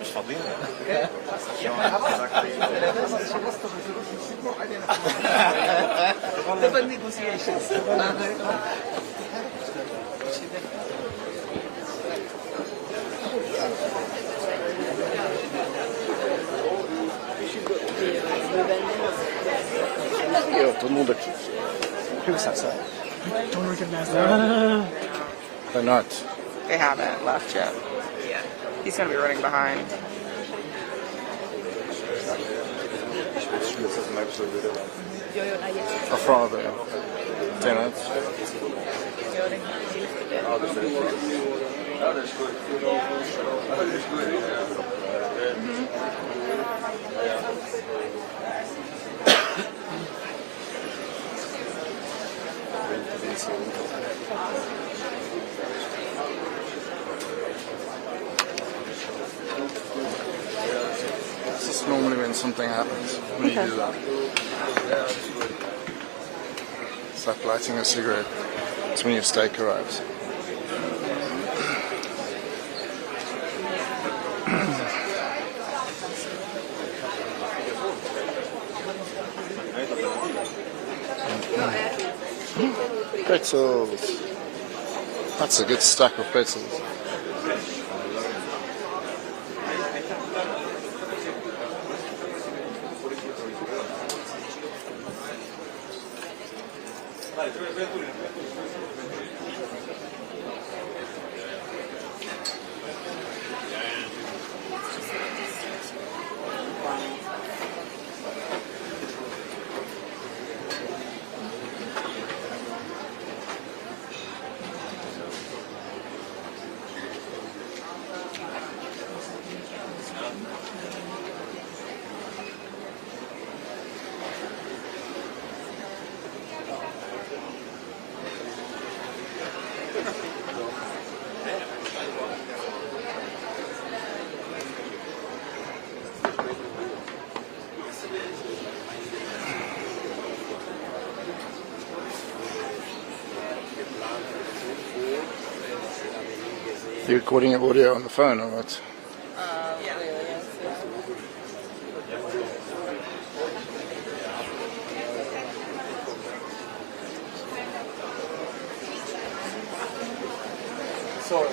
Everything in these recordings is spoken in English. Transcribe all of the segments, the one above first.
مش فاضيين tout le monde a who's outside? Don't recognize that. They're not. They haven't left yet. He's gonna be running behind. How far are they? 10 minutes. This is normally when something happens, when you do that. It's like lighting a cigarette. It's when your steak arrives. Pretzels. That's a good stack of pretzels. You're recording audio on the phone or what? Sorry.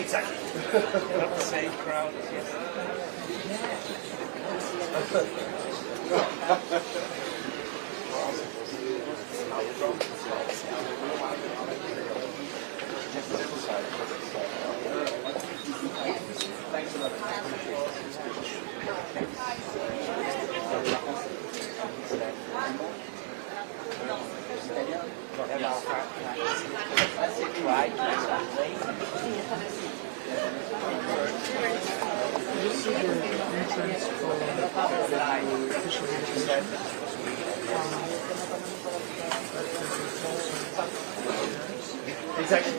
Exactly. Not the same crowd as Exactly.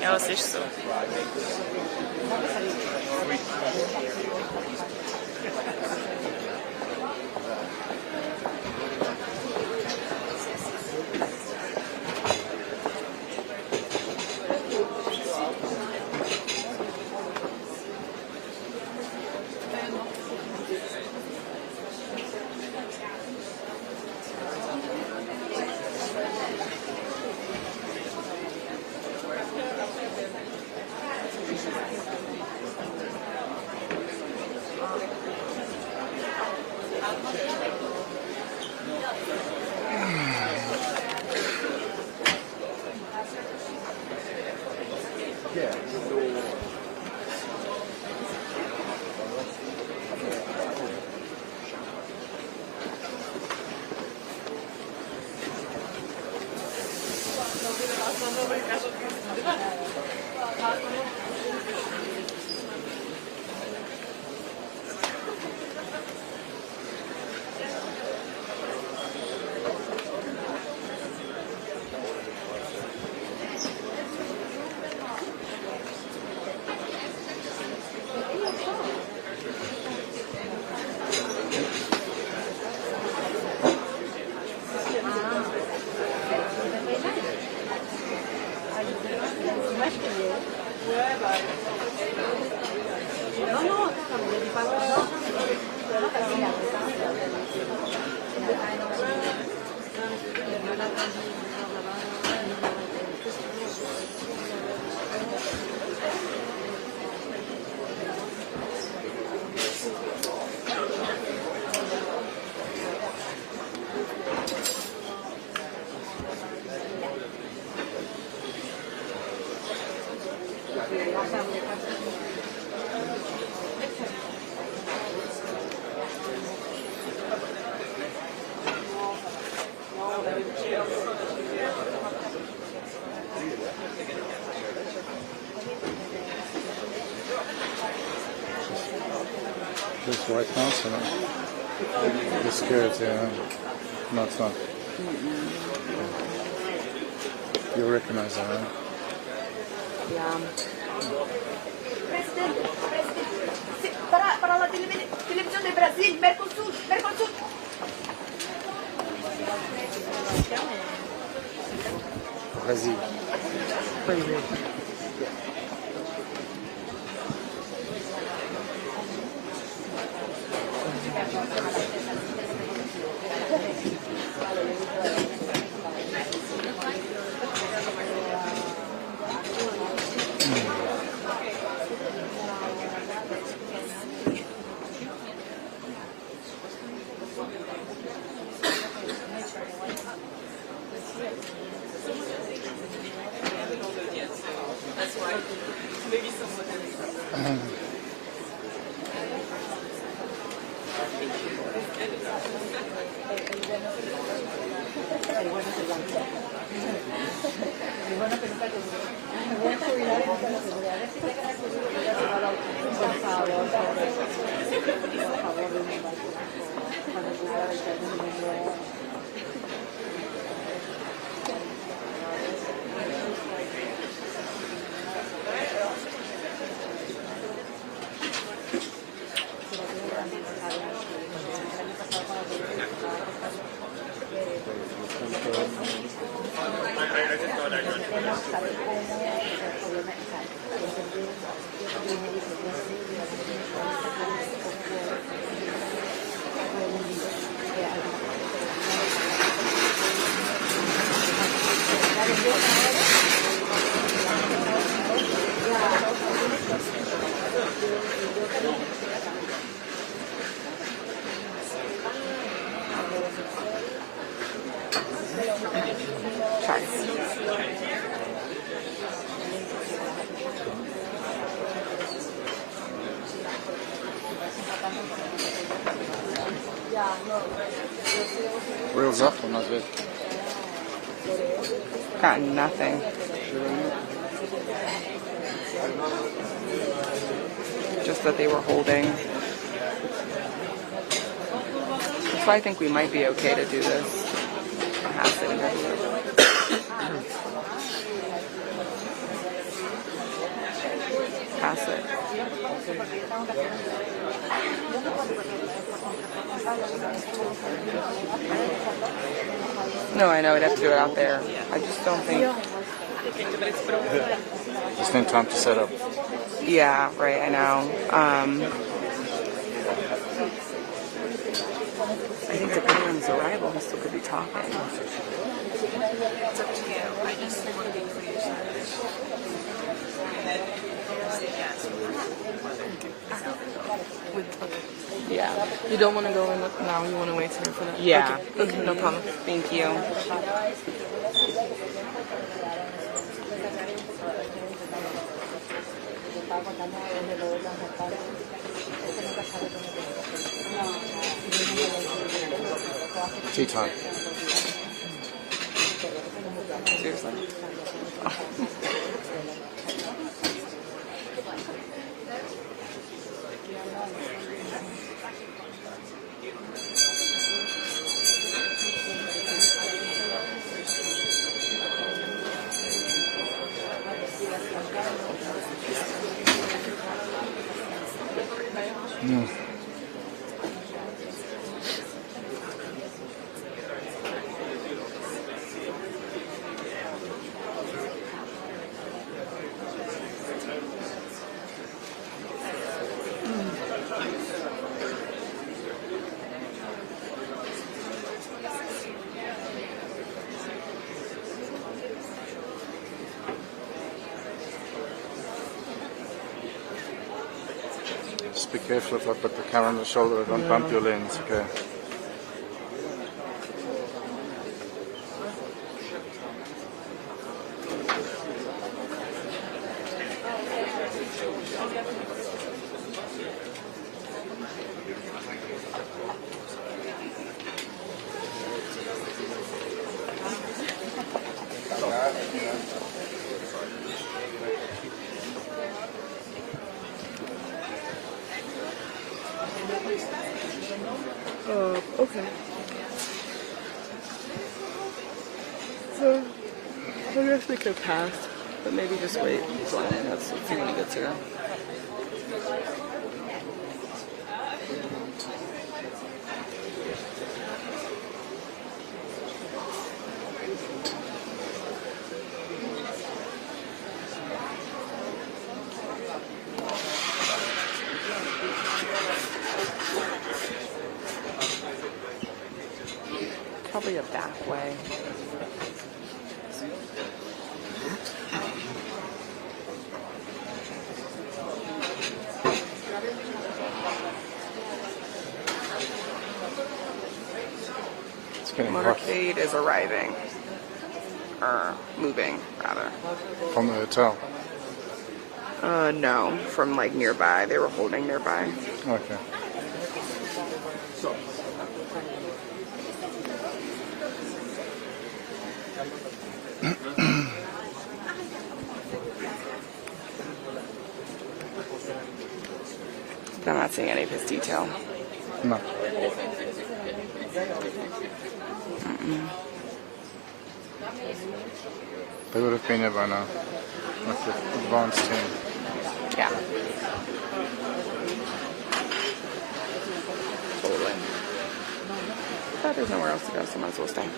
Ja, es ist so. This White House, or not? The security, no, it's not. You recognize that, right? Yeah. Para la televisión de Brasil, Mercosul, Mercosul. Brasil. Wheels up or not good? Got nothing. Just that they were holding. So I think we might be okay to do this. Pass it again. Pass it. No, I know we'd have to do it out there. I just don't think. Just need time to set up. Yeah, right. I know. I think depending on his arrival, he still could be talking. It's up to you. I just want to be clear. Yeah. You don't want to go in now. You want to wait here for that. Yeah. Okay, no problem. Thank you. Tea time. Seriously. Just be careful if I put the camera on the shoulder, I don't bump your lens, okay? Okay. So, I guess we could pass, but maybe just wait until let's see when he gets here. Probably a back way. It's getting rough. Motorcade is arriving. Or moving, rather. From the hotel. No, from like nearby. They were holding nearby. Okay. I'm not seeing any of his detail. No. They would have been there by now. Like the advanced team. Yeah. Totally. But there's nowhere else to go, so might as well stay.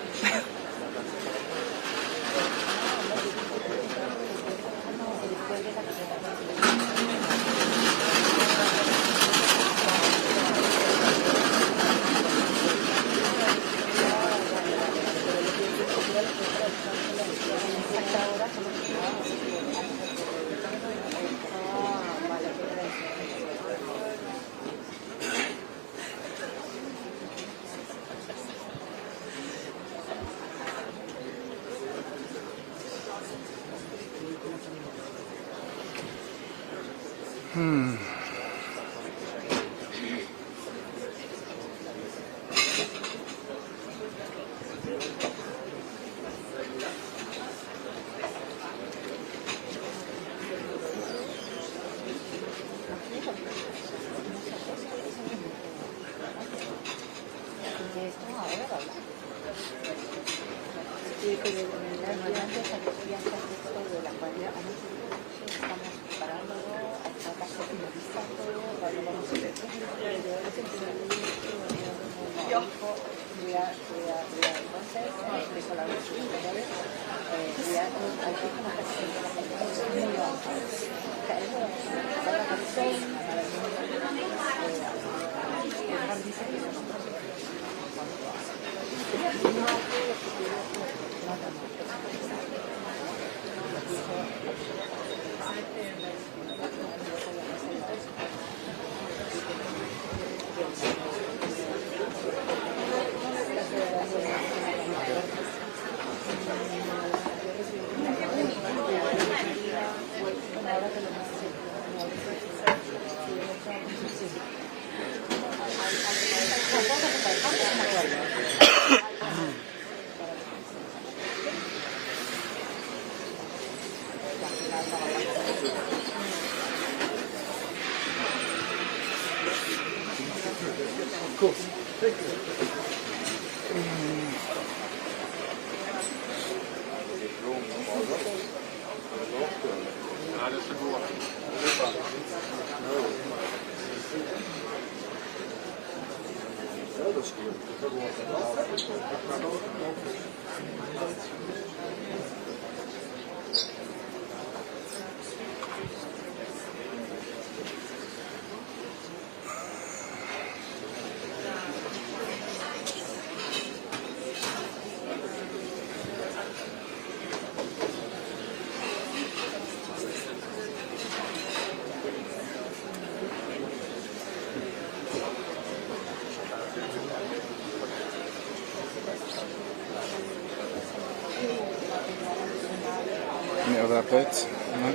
Any other updates? No?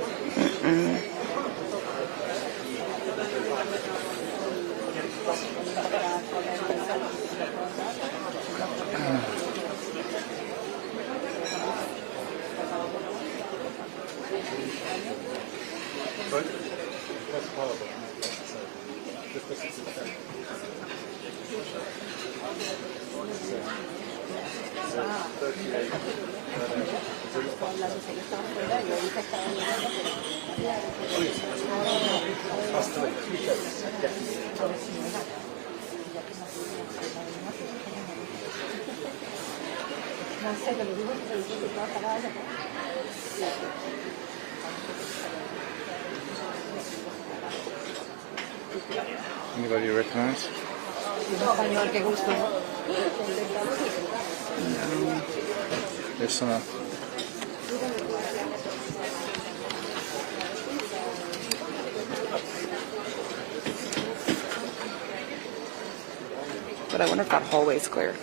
Anybody you recognize? There's some. But I wonder if that hallway's clear.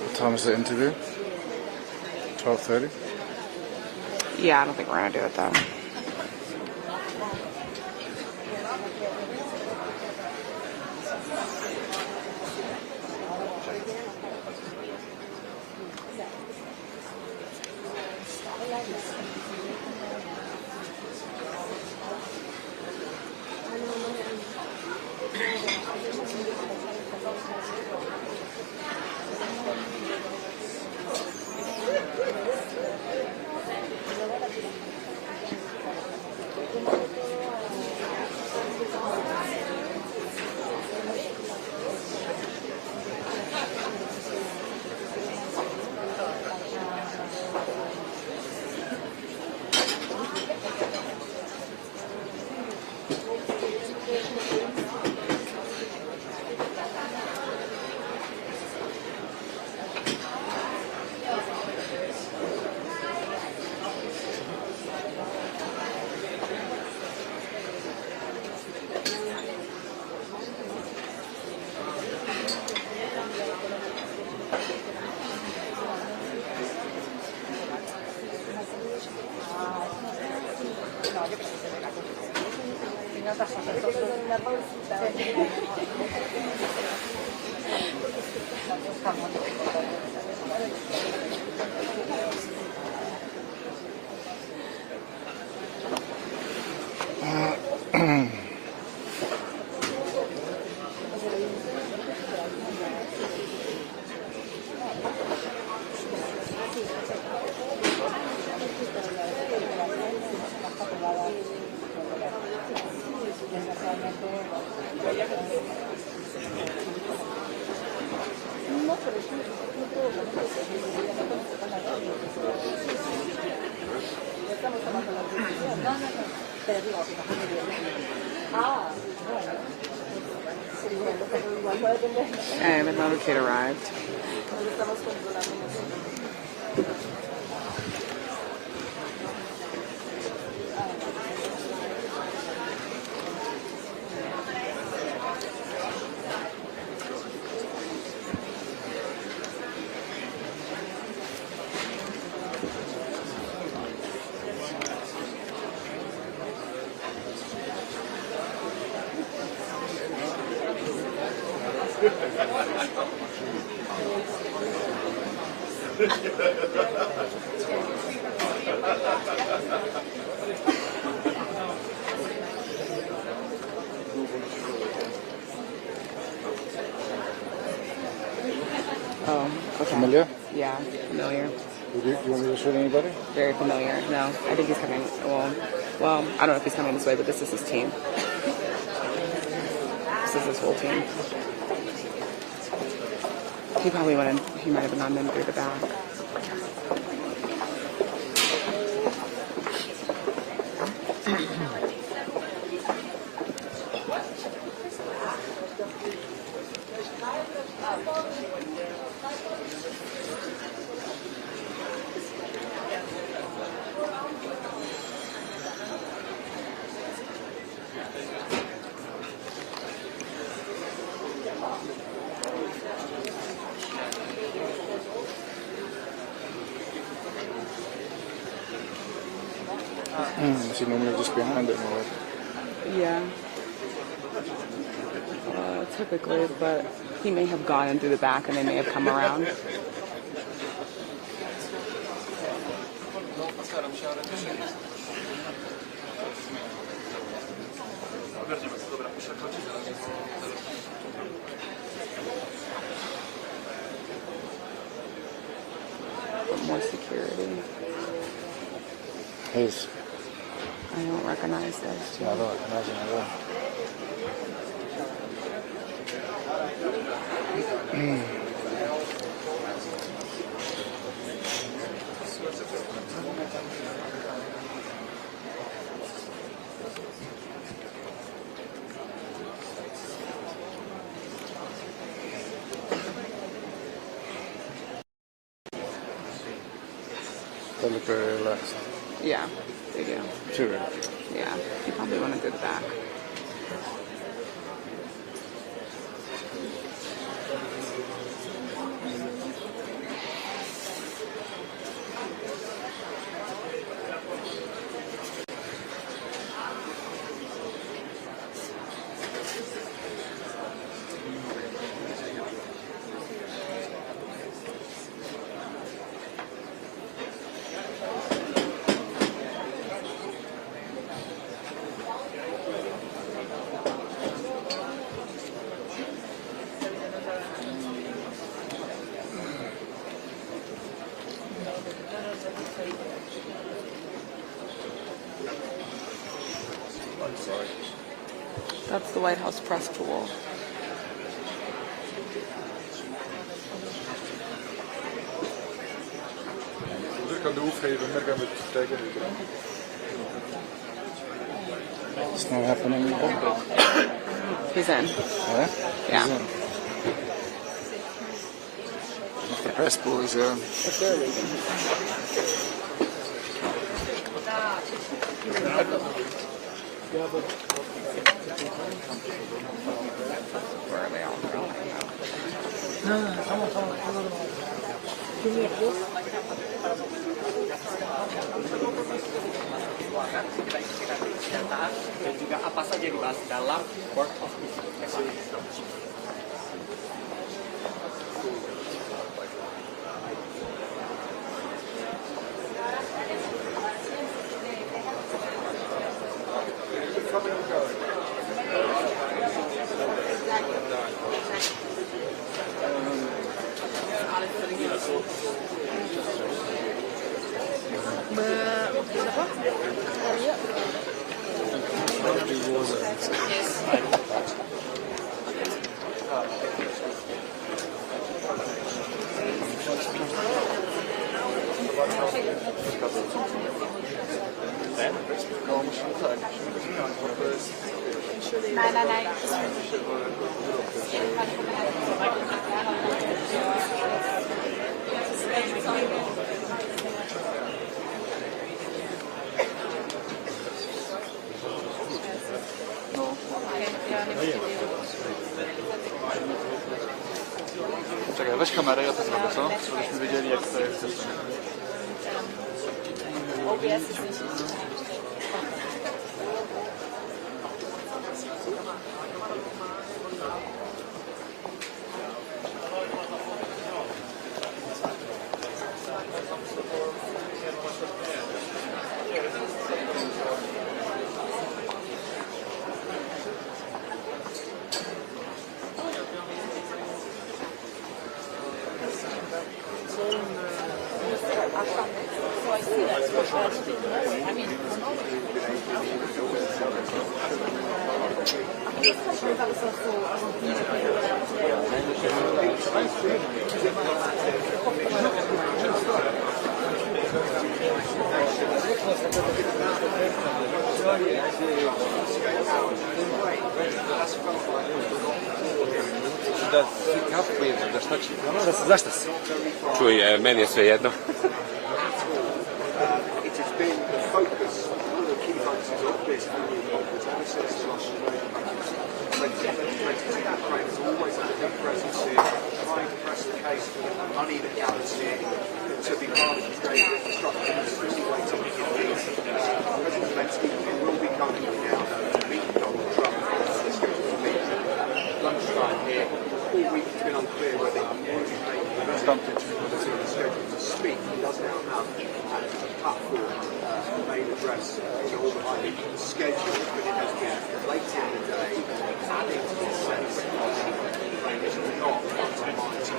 What time is the interview? 12:30. Yeah, I don't think we're gonna do it though. And the motorcade arrived. Oh, okay. Familiar? Yeah, familiar. Do you want me to shoot anybody? Very familiar. No, I think he's coming. Well, I don't know if he's coming this way, but this is his team. This is his whole team. He probably went in, he might have gone in through the back. Is he normally just behind it more? Yeah. Typically, but he may have gone in through the back and they may have come around. More security. His. I don't recognize those two. I don't imagine I will. They look very relaxed. Yeah, they do. Too relaxed. Yeah, you probably want to go to the back. That's the White House press pool. It's not happening anymore. He's in. Yeah? Yeah. He's in. If the press pool is there. If they're leaving. Where are they all going? Dan juga apa saja dibahas dalam Board of Evaluation. Nein, nein, nein. Czekaj, weź kamerę, ja to zrobię, co? Żebyśmy wiedzieli, jak to jest. Zašto si? Čuj, meni je sve jedno. It has been the focus, one of the key focuses of this annual conference ever since last year. 2022 Ukraine has always had a big presence here, trying to press the case for the money that gathers here to be part of Ukraine's infrastructure industry, waiting to get these. President Zelensky will be coming now to meet Donald Trump. It's going to be lunchtime here. All week it's been unclear whether he will be making the schedule to speak. He does now have a platform, a main address, all behind it scheduled, but it has been late in the day, adding to this sense that Ukraine is not undermined to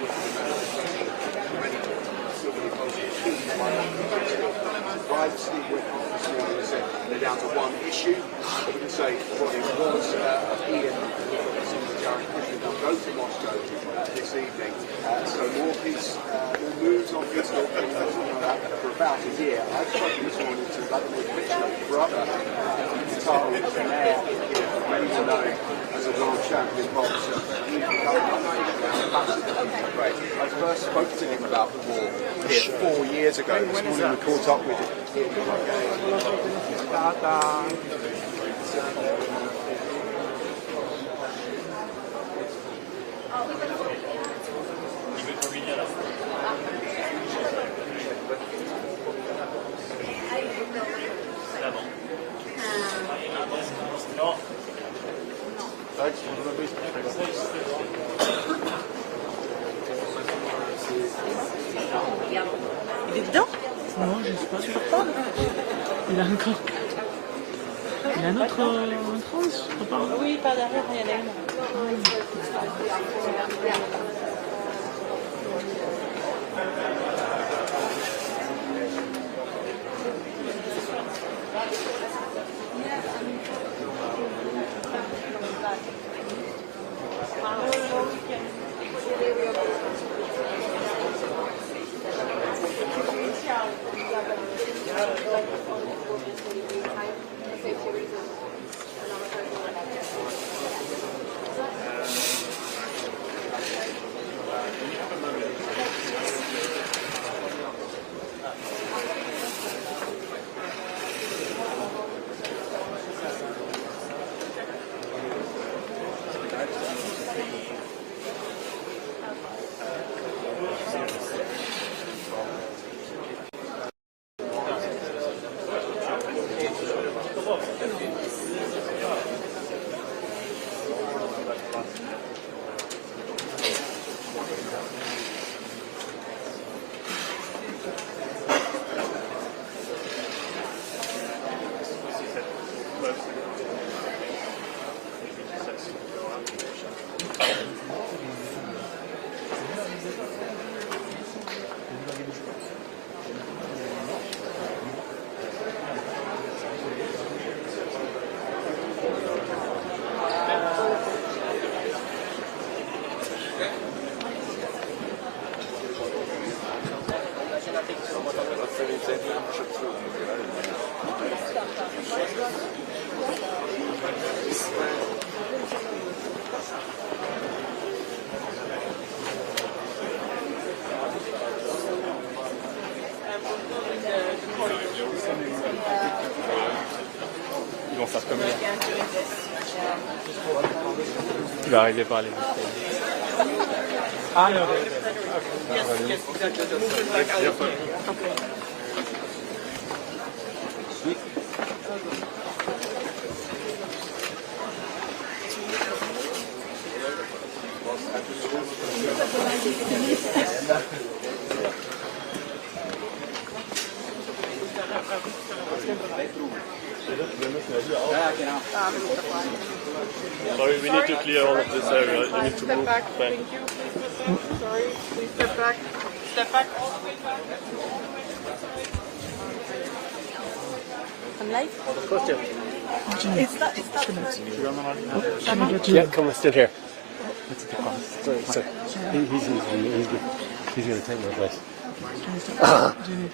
many civil opposing key privacy with this morning is they're down to one issue. But we can say what it was Ian Jared Kushner will go to Moscow this evening. So more moves on peace talking for about a year. I've spoken this morning to Vladimir Klitschko's brother, titled mayor, many to know as a world champion boxer. I first spoke to him about the war here 4 years ago. This morning we caught up with him. Il est dedans? Non, je ne suis pas sur portable. Il a encore. Il a un autre rose, je crois pas. Oui, par derrière, il y en a une. Ils vont faire comme hier. Il va arriver par les Ah non, Sorry, we need to clear all of this area. You need to move back. Thank you. Sorry, please step back. Step back. I'm live. Of course, Jim. It's not Yeah, come on, stand here. Sorry, sorry. He's going to take my place. Jenny,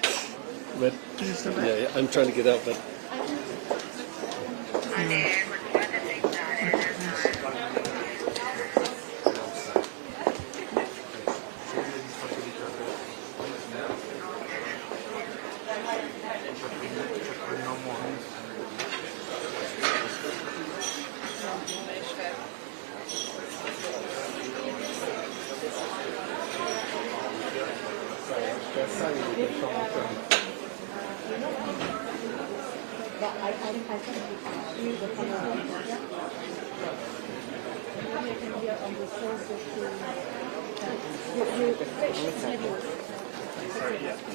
But, yeah, I'm trying to get out, but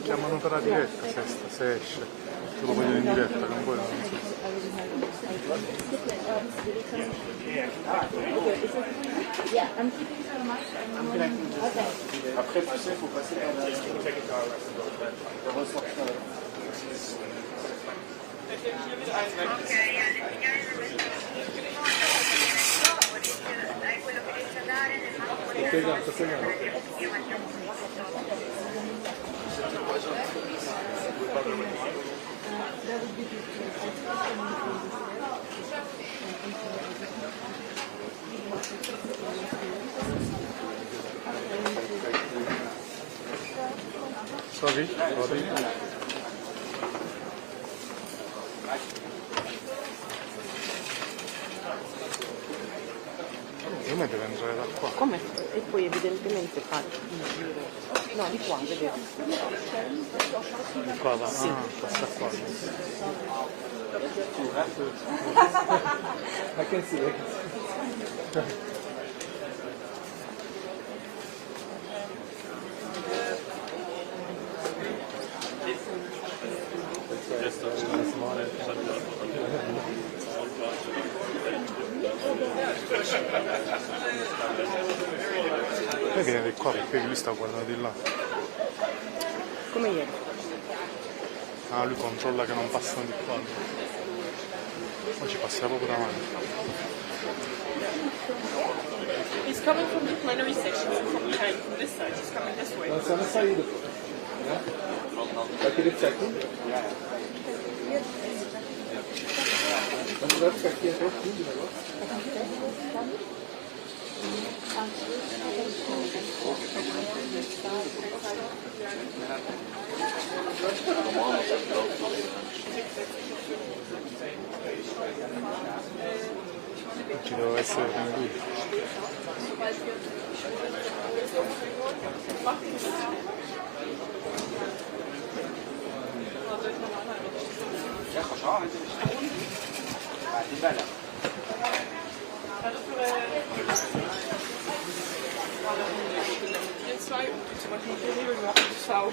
Chiamano per la diretta se esce. Tu lo voglio in diretta, non vuoi, non so. Après, tu sais, il faut passer par la ressortir. Sorry? Sorry? Io mi devo entrare da qua. Come? E poi evidentemente fa il giro. No, di qua, vedete. Di qua, da? Sì. Ah, questa qua. I can see it. Poi viene di qua perché lui sta guardando di là. Come ieri. Ah, lui controlla che non passano di qua. Poi ci passerà proprio davanti. He's coming from the plenary section, so from behind, from this side. He's coming this way. Sana sayıyorduk. Bak gidip çaktın. Ben biraz çakıya çok değil mi? Ci deve essere con lui. Hier zwei und die zum Beispiel hier Hebel machen, die Sau.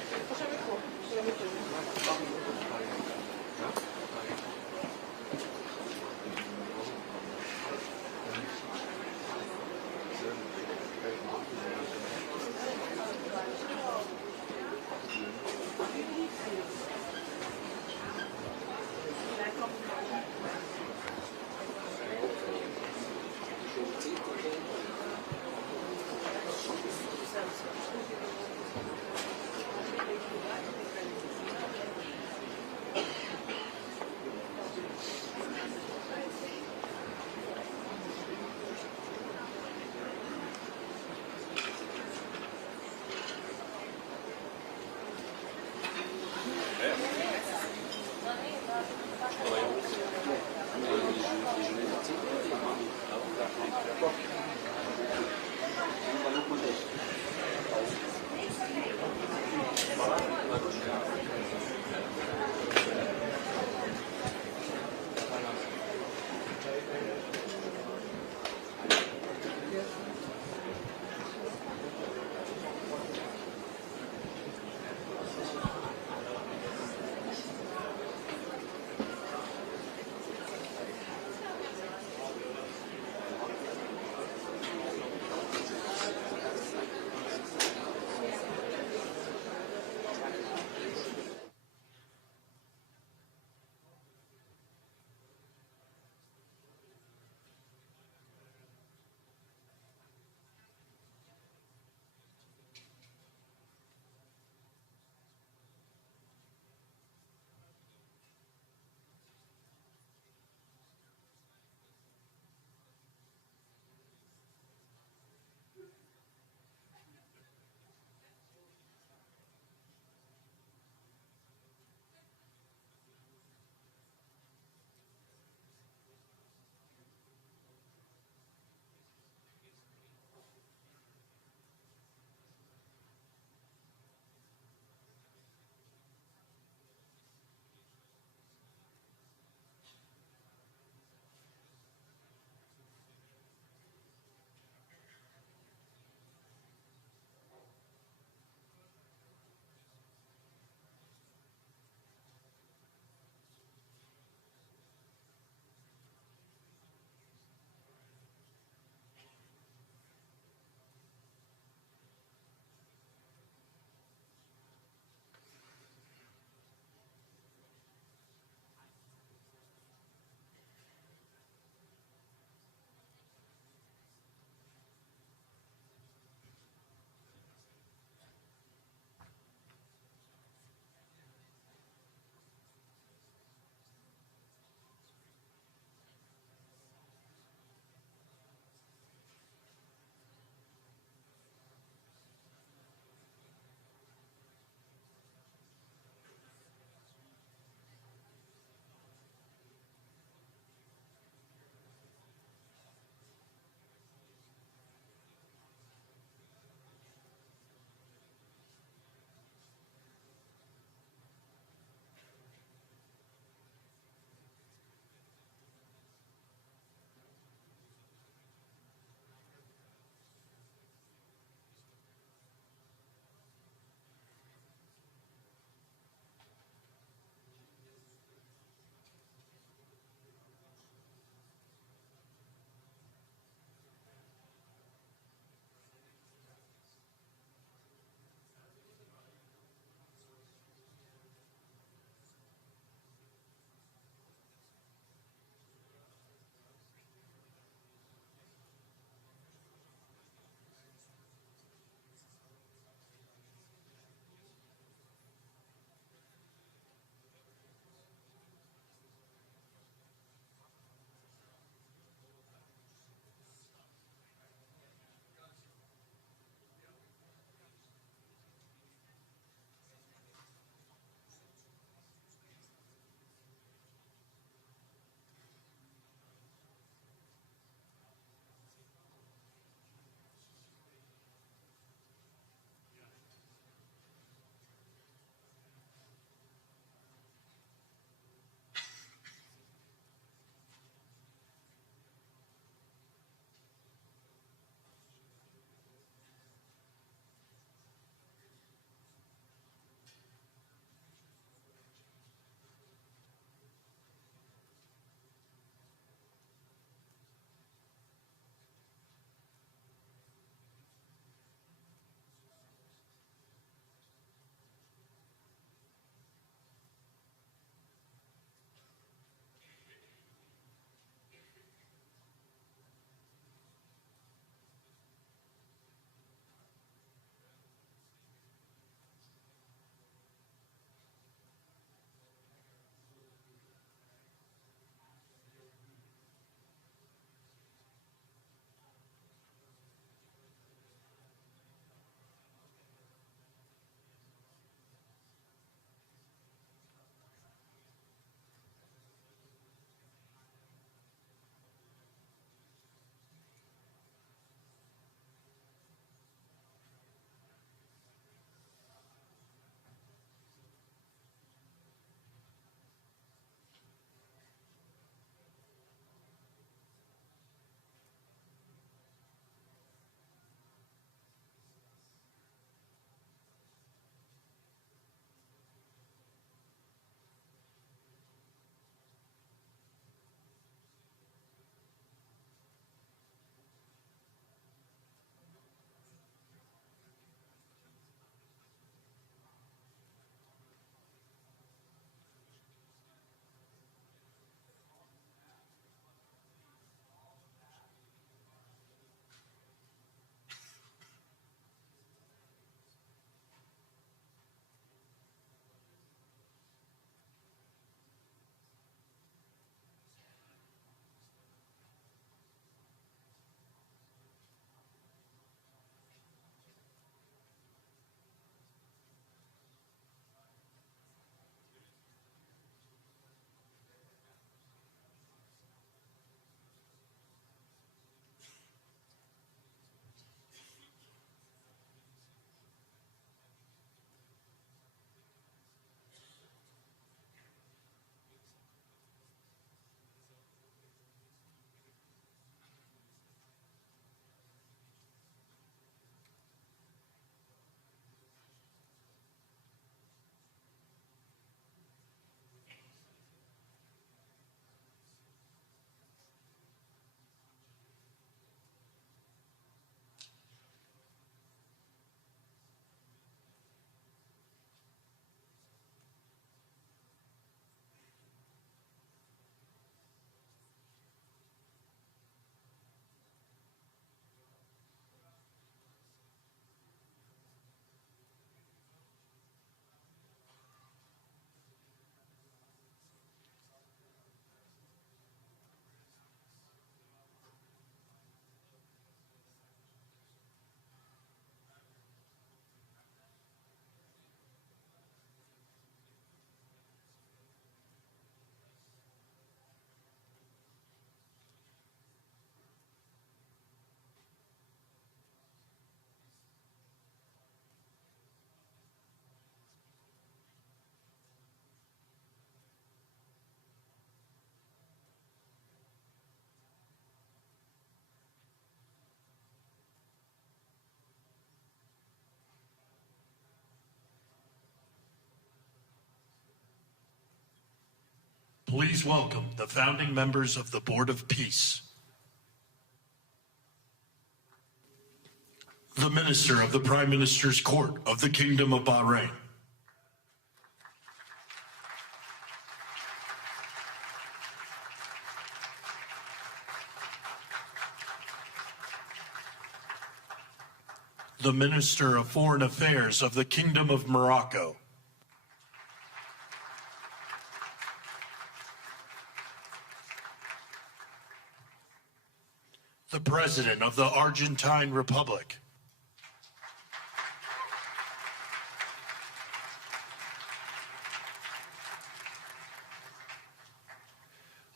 Please welcome the founding members of the Board of Peace. The Minister of the Prime Minister's Court of the Kingdom of Bahrain. The Minister of Foreign Affairs of the Kingdom of Morocco. The President of the Argentine Republic.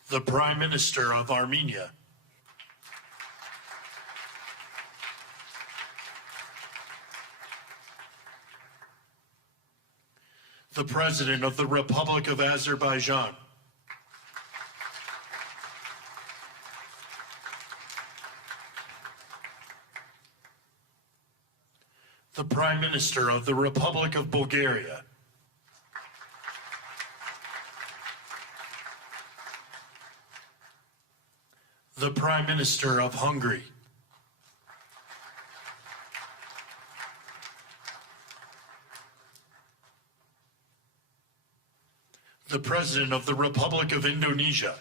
The Prime Minister of Armenia. The President of the Republic of Azerbaijan. The Prime Minister of the Republic of Bulgaria. The Prime Minister of Hungary. The President of the Republic of Indonesia.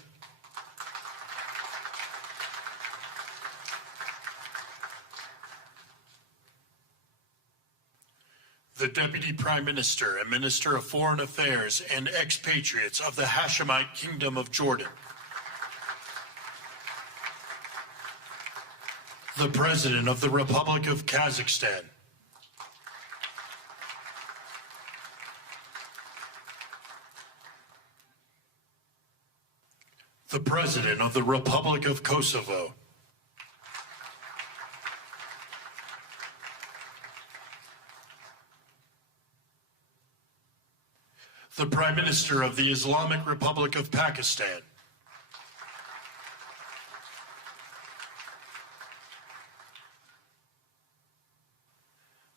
The Deputy Prime Minister and Minister of Foreign Affairs and expatriates of the Hashemite Kingdom of Jordan. The President of the Republic of Kazakhstan. The President of the Republic of Kosovo. The Prime Minister of the Islamic Republic of Pakistan.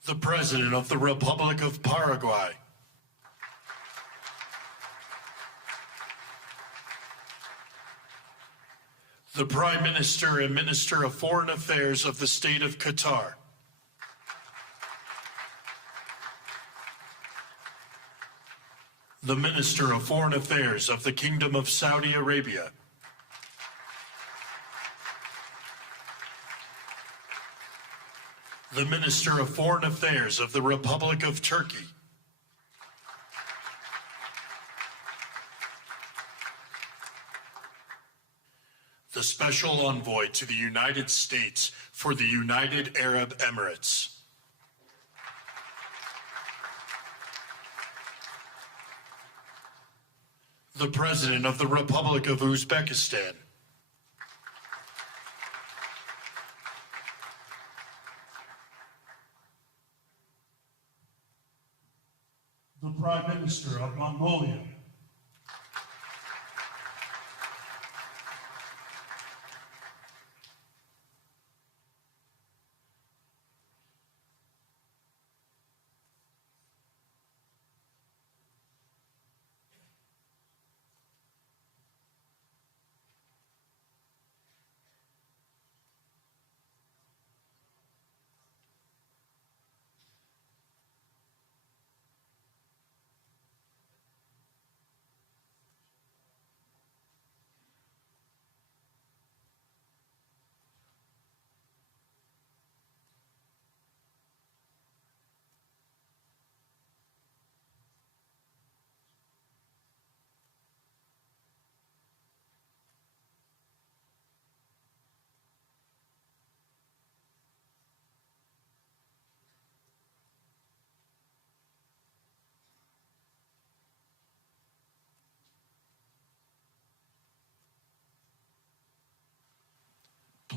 The President of the Republic of Paraguay. The Prime Minister and Minister of Foreign Affairs of the State of Qatar. The Minister of Foreign Affairs of the Kingdom of Saudi Arabia. The Minister of Foreign Affairs of the Republic of Turkey. The Special Envoy to the United States for the United Arab Emirates. The President of the Republic of Uzbekistan. The Prime Minister of Mongolia.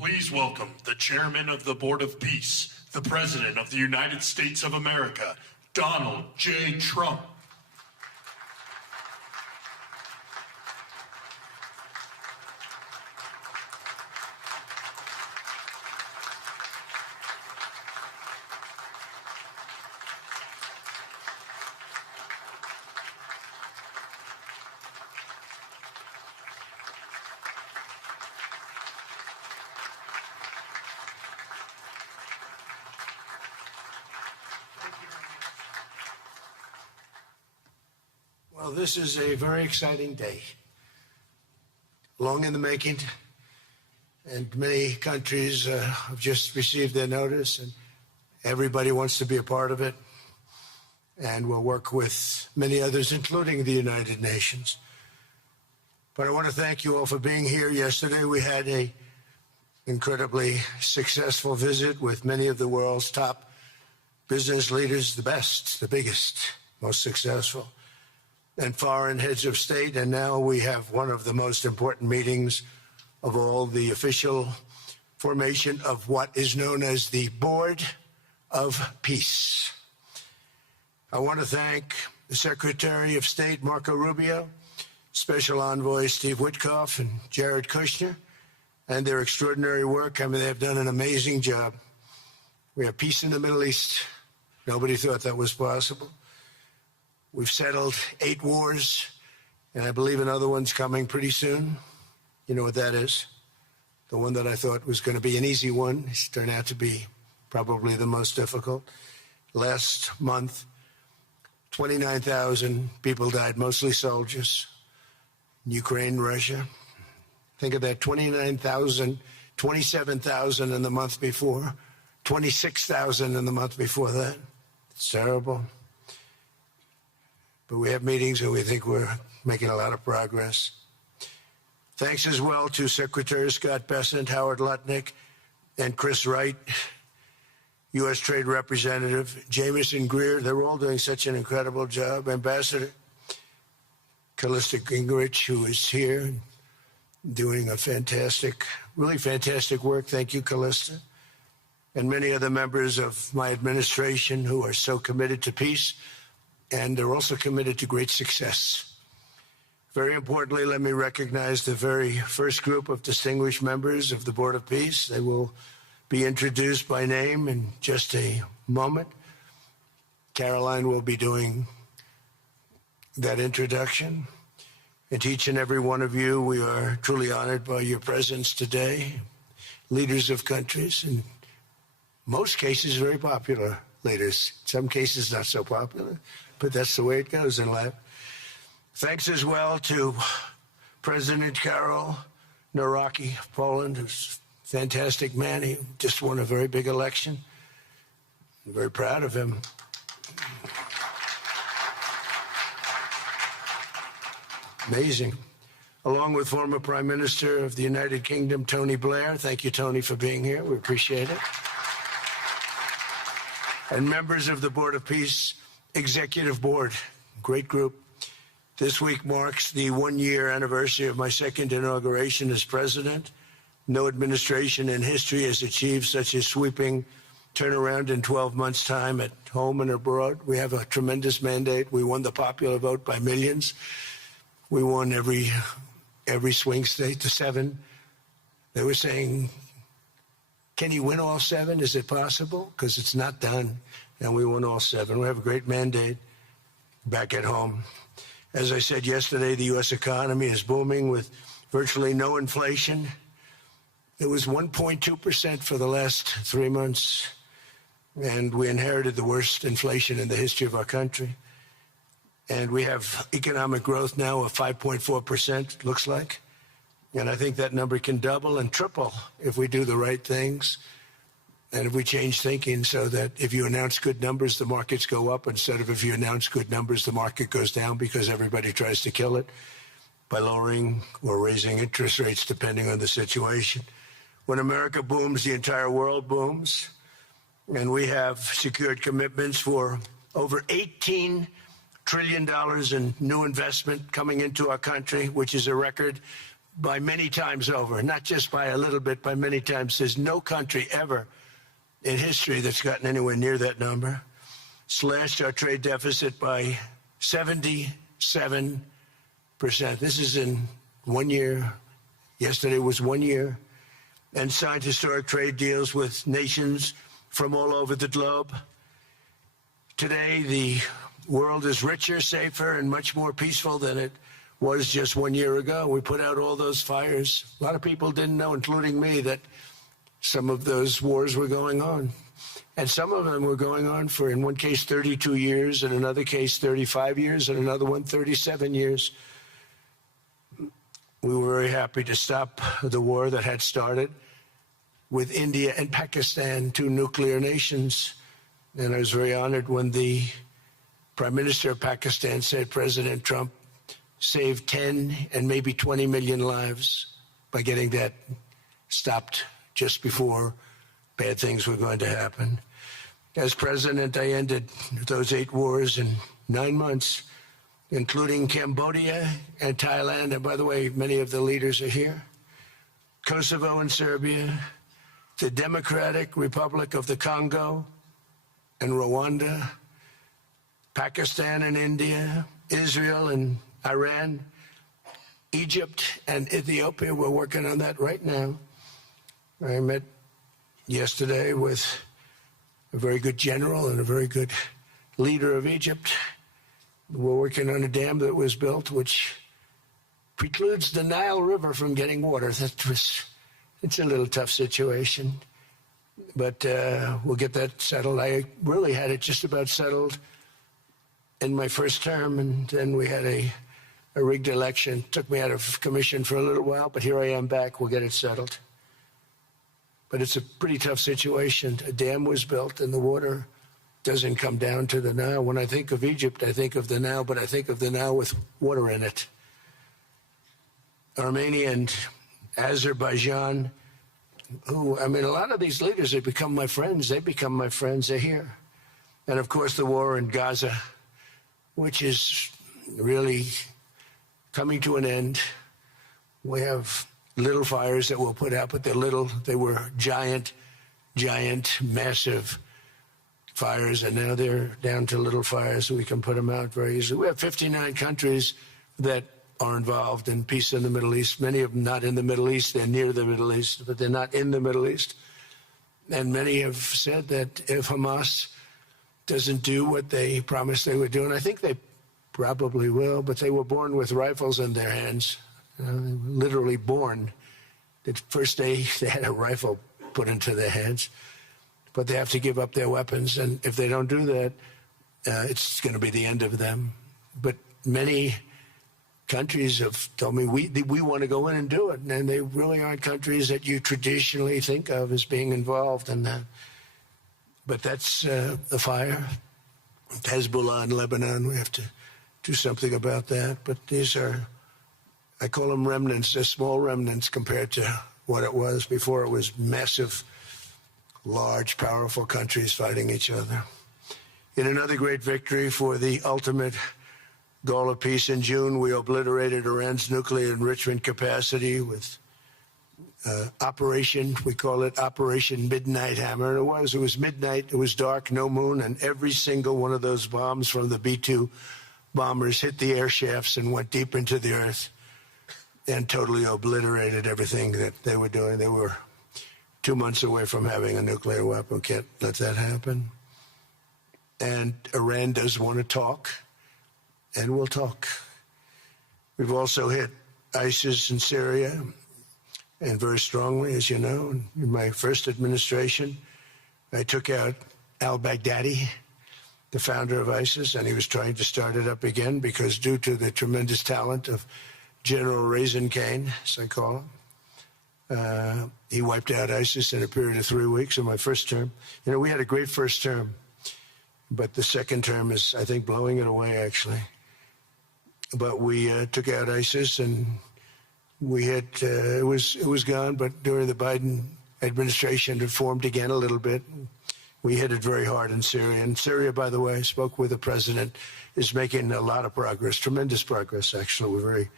Please welcome the Chairman of the Board of Peace, the President of the United States of America, Donald J. Trump. Well, this is a very exciting day. Long in the making, and many countries have just received their notice, and everybody wants to be a part of it. And we'll work with many others, including the United Nations. But I want to thank you all for being here. Yesterday we had an incredibly successful visit with many of the world's top business leaders, the best, the biggest, most successful, and foreign heads of state. And now we have one of the most important meetings of all, the official formation of what is known as the Board of Peace. I want to thank the Secretary of State, Marco Rubio, Special Envoy Steve Witkoff, and Jared Kushner, and their extraordinary work. I mean, they've done an amazing job. We have peace in the Middle East. Nobody thought that was possible. We've settled 8 wars, and I believe another one's coming pretty soon. You know what that is? The one that I thought was going to be an easy one has turned out to be probably the most difficult. Last month, 29,000 people died, mostly soldiers, in Ukraine, Russia. Think of that, 29,000, 27,000 in the month before, 26,000 in the month before that. It's terrible. But we have meetings and we think we're making a lot of progress. Thanks as well to Secretary Scott Bessent, Howard Lutnick, and Chris Wright, U.S. Trade Representative, Jamieson Greer. They're all doing such an incredible job. Ambassador Callista Gingrich, who is here, doing a fantastic, really fantastic work. Thank you, Callista. And many other members of my administration who are so committed to peace, and they're also committed to great success. Very importantly, let me recognize the very first group of distinguished members of the Board of Peace. They will be introduced by name in just a moment. Caroline will be doing that introduction. And to each and every one of you, we are truly honored by your presence today. Leaders of countries, in most cases very popular leaders, some cases not so popular, but that's the way it goes in life. Thanks as well to President Karol Nawrocki of Poland, who's a fantastic man. He just won a very big election. I'm very proud of him. Amazing. Along with former Prime Minister of the United Kingdom, Tony Blair. Thank you, Tony, for being here. We appreciate it. And members of the Board of Peace Executive Board, great group. This week marks the 1-year anniversary of my second inauguration as president. No administration in history has achieved such a sweeping turnaround in 12 months' time at home and abroad. We have a tremendous mandate. We won the popular vote by millions. We won every swing state to 7. They were saying, can you win all 7? Is it possible? Because it's not done. And we won all 7. We have a great mandate back at home. As I said yesterday, the U.S. economy is booming with virtually no inflation. It was 1.2% for the last 3 months, and we inherited the worst inflation in the history of our country. And we have economic growth now of 5.4%, looks like. And I think that number can double and triple if we do the right things and if we change thinking so that if you announce good numbers, the markets go up, instead of if you announce good numbers, the market goes down because everybody tries to kill it by lowering or raising interest rates depending on the situation. When America booms, the entire world booms. And we have secured commitments for over $18 trillion in new investment coming into our country, which is a record by many times over, not just by a little bit, by many times. There's no country ever in history that's gotten anywhere near that number. Slashed our trade deficit by 77%. This is in 1 year. Yesterday was 1 year. And signed historic trade deals with nations from all over the globe. Today, the world is richer, safer, and much more peaceful than it was just 1 year ago. We put out all those fires. A lot of people didn't know, including me, that some of those wars were going on. And some of them were going on for, in one case, 32 years, in another case, 35 years, and another one, 37 years. We were very happy to stop the war that had started with India and Pakistan, two nuclear nations. And I was very honored when the Prime Minister of Pakistan said President Trump saved 10 and maybe 20 million lives by getting that stopped just before bad things were going to happen. As president, I ended those 8 wars in 9 months, including Cambodia and Thailand. And by the way, many of the leaders are here. Kosovo and Serbia, the Democratic Republic of the Congo and Rwanda, Pakistan and India, Israel and Iran, Egypt and Ethiopia. We're working on that right now. I met yesterday with a very good general and a very good leader of Egypt. We're working on a dam that was built which precludes the Nile River from getting water. It's a little tough situation, but we'll get that settled. I really had it just about settled in my first term, and then we had a rigged election. Took me out of commission for a little while, but here I am back. We'll get it settled. But it's a pretty tough situation. A dam was built and the water doesn't come down to the Nile. When I think of Egypt, I think of the Nile, but I think of the Nile with water in it. Armenia and Azerbaijan, a lot of these leaders have become my friends. They become my friends. They're here. And of course, the war in Gaza, which is really coming to an end. We have little fires that we'll put out, but they're little. They were giant, massive fires, and now they're down to little fires, so we can put them out very easily. We have 59 countries that are involved in peace in the Middle East. Many of them not in the Middle East. They're near the Middle East, but they're not in the Middle East. And many have said that if Hamas doesn't do what they promised they would do, and I think they probably will, but they were born with rifles in their hands. Literally born. The first day they had a rifle put into their hands, but they have to give up their weapons. And if they don't do that, it's going to be the end of them. But many countries have told me we want to go in and do it. And they really aren't countries that you traditionally think of as being involved in that. But that's the fire. Hezbollah in Lebanon, we have to do something about that. But these are, I call them remnants. They're small remnants compared to what it was before. It was massive, large, powerful countries fighting each other. In another great victory for the ultimate goal of peace in June, we obliterated Iran's nuclear enrichment capacity with Operation, we call it Operation Midnight Hammer. And it was midnight, it was dark, no moon, and every single one of those bombs from the B-2 bombers hit the air shafts and went deep into the earth and totally obliterated everything that they were doing. They were 2 months away from having a nuclear weapon. Can't let that happen. And Iran does want to talk, and we'll talk. We've also hit ISIS in Syria, and very strongly, as you know. In my first administration, I took out al-Baghdadi, the founder of ISIS, and he was trying to start it up again because due to the tremendous talent of General Raisin Kane, as I call him, he wiped out ISIS in a period of 3 weeks in my first term. You know, we had a great first term, but the second term is, I think, blowing it away, actually. But we took out ISIS, and we had, it was gone, but during the Biden administration, it formed again a little bit. We hit it very hard in Syria. And Syria, by the way, I spoke with the president, is making a lot of progress, tremendous progress, actually. We're very